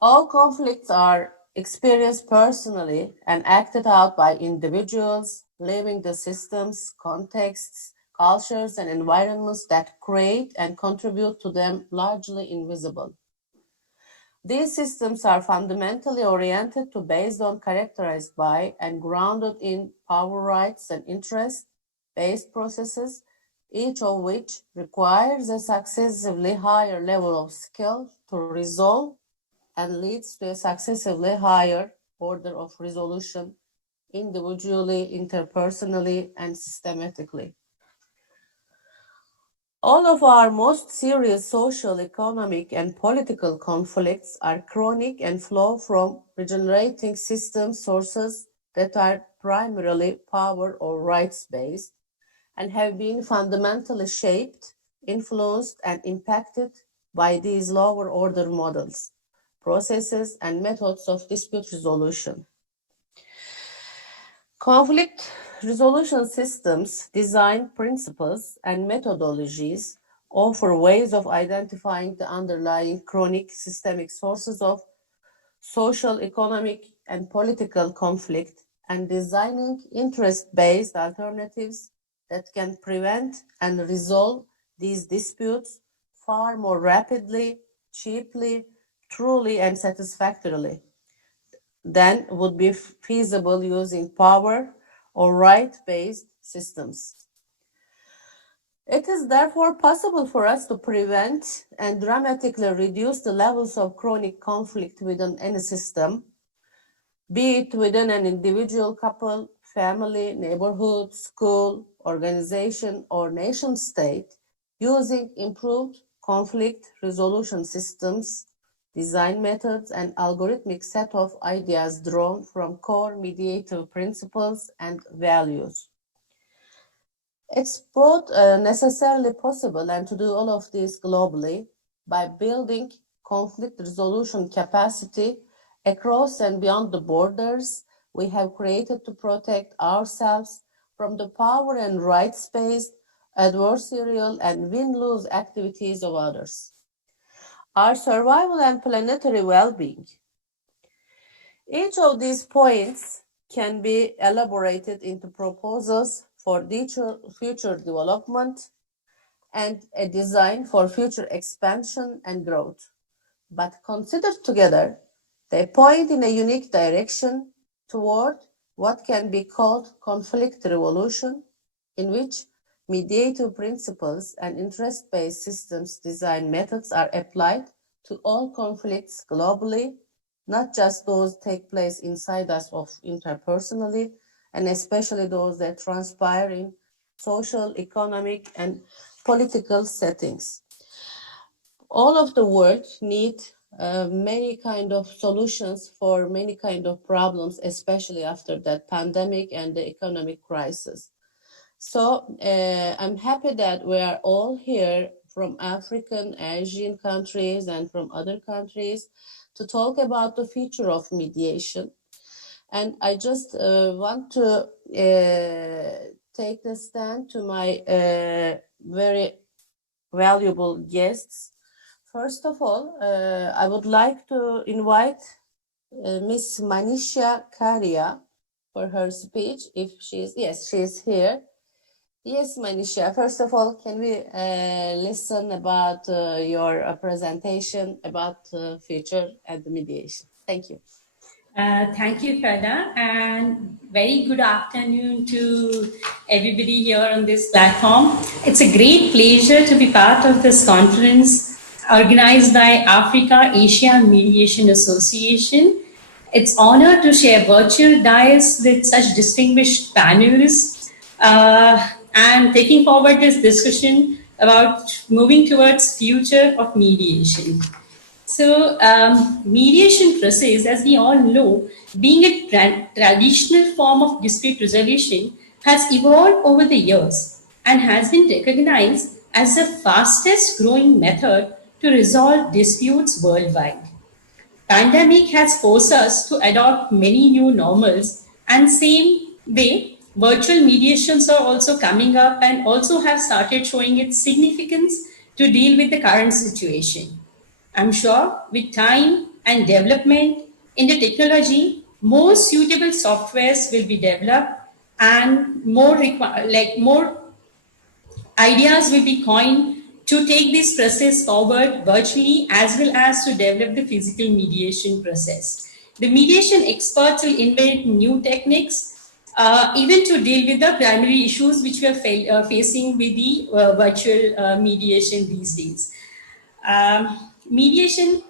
All conflicts are experienced personally and acted out by individuals living the systems, contexts, cultures, and environments that create and contribute to them, largely invisible. These systems are fundamentally oriented to based on, characterized by, and grounded in power rights and interest-based processes, each of which requires a successively higher level of skill to resolve and leads to a successively higher order of resolution individually, interpersonally, and systematically. All of our most serious social, economic, and political conflicts are chronic and flow from regenerating system sources that are primarily power or rights-based and have been fundamentally shaped, influenced, and impacted by these lower order models, processes, and methods of dispute resolution. Conflict resolution systems, design principles, and methodologies offer ways of identifying the underlying chronic systemic sources of social, economic, and political conflict and designing interest-based alternatives that can prevent and resolve these disputes far more rapidly, cheaply, truly, and satisfactorily than would be feasible using power or right-based systems. It is therefore possible for us to prevent and dramatically reduce the levels of chronic conflict within any system, be it within an individual, couple, family, neighborhood, school, organization, or nation state, using improved conflict resolution systems, design methods, and algorithmic set of ideas drawn from core mediative principles and values. It's both necessarily possible and to do all of this globally by building conflict resolution capacity across and beyond the borders we have created to protect ourselves from the power and rights-based adversarial and win-lose activities of others. Our survival and planetary well-being. Each of these points can be elaborated into proposals for future development and a design for future expansion and growth. But considered together, they point in a unique direction toward what can be called conflict revolution, in which mediative principles and interest-based systems design methods are applied to all conflicts globally, not just those take place inside us of interpersonally, and especially those that transpire in social, economic, and political settings. All of the world need many kind of solutions for many kind of problems, especially after that pandemic and the economic crisis. So I'm happy that we are all here from African, Asian countries and from other countries to talk about the future of mediation. And I just want to take the stand to my very valuable guests. First of all, I would like to invite Miss Manisha Karia for her speech. If she's, yes, she's here. Yes, Manisha, first of all, can we listen about your presentation about future and the mediation? Thank you. Thank you, Fada, and very good afternoon to everybody here on this platform. It's a great pleasure to be part of this conference organized by Africa Asia Mediation Association. It's honor to share virtual dais with such distinguished panelists and taking forward this discussion about moving towards future of mediation. So, mediation process, as we all know, being a traditional form of dispute resolution, has evolved over the years and has been recognized as the fastest growing method to resolve disputes worldwide. Pandemic has forced us to adopt many new normals, and same way, virtual mediations are also coming up and also have started showing its significance to deal with the current situation. I'm sure with time and development in the technology, more suitable softwares will be developed and more ideas will be coined to take this process forward virtually as well as to develop the physical mediation process. The mediation experts will invent new techniques, even to deal with the primary issues which we are facing with the virtual mediation these days. Mediation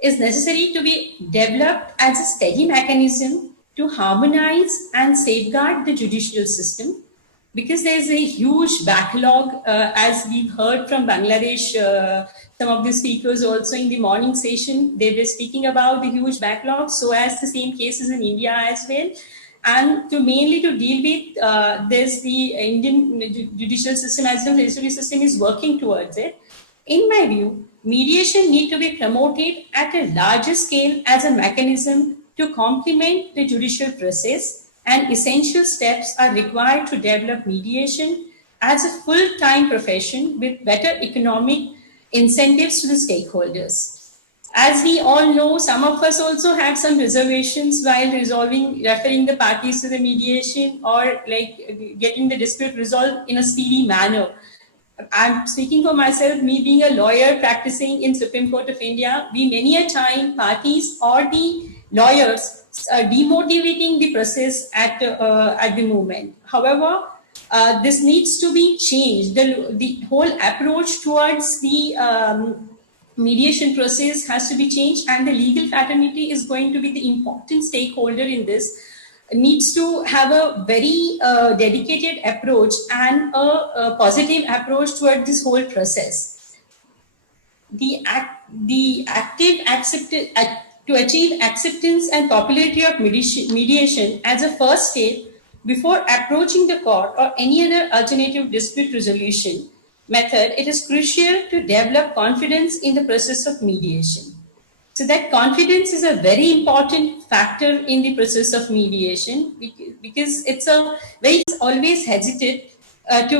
is necessary to be developed as a steady mechanism to harmonize and safeguard the judicial system, because there's a huge backlog, as we've heard from Bangladesh. Some of the speakers also in the morning session, they were speaking about the huge backlog, so as the same cases in India as well. And to mainly to deal with this, the Indian judicial system as well as the legislative system is working towards it. In my view, mediation need to be promoted at a larger scale as a mechanism to complement the judicial process, and essential steps are required to develop mediation as a full-time profession with better economic incentives to the stakeholders. As we all know, some of us also had some reservations while referring the parties to the mediation, or like getting the dispute resolved in a speedy manner. I'm speaking for myself, me being a lawyer practicing in Supreme Court of India, we many a time parties or the lawyers demotivating the process at the moment. However, this needs to be changed. The whole approach towards the mediation process has to be changed, and the legal fraternity is going to be the important stakeholder in this. Needs to have a very dedicated approach and a positive approach toward this whole process. The active to achieve acceptance and popularity of mediation as a first step before approaching the court or any other alternative dispute resolution method, it is crucial to develop confidence in the process of mediation. So that confidence is a very important factor in the process of mediation, because it's a very always hesitant to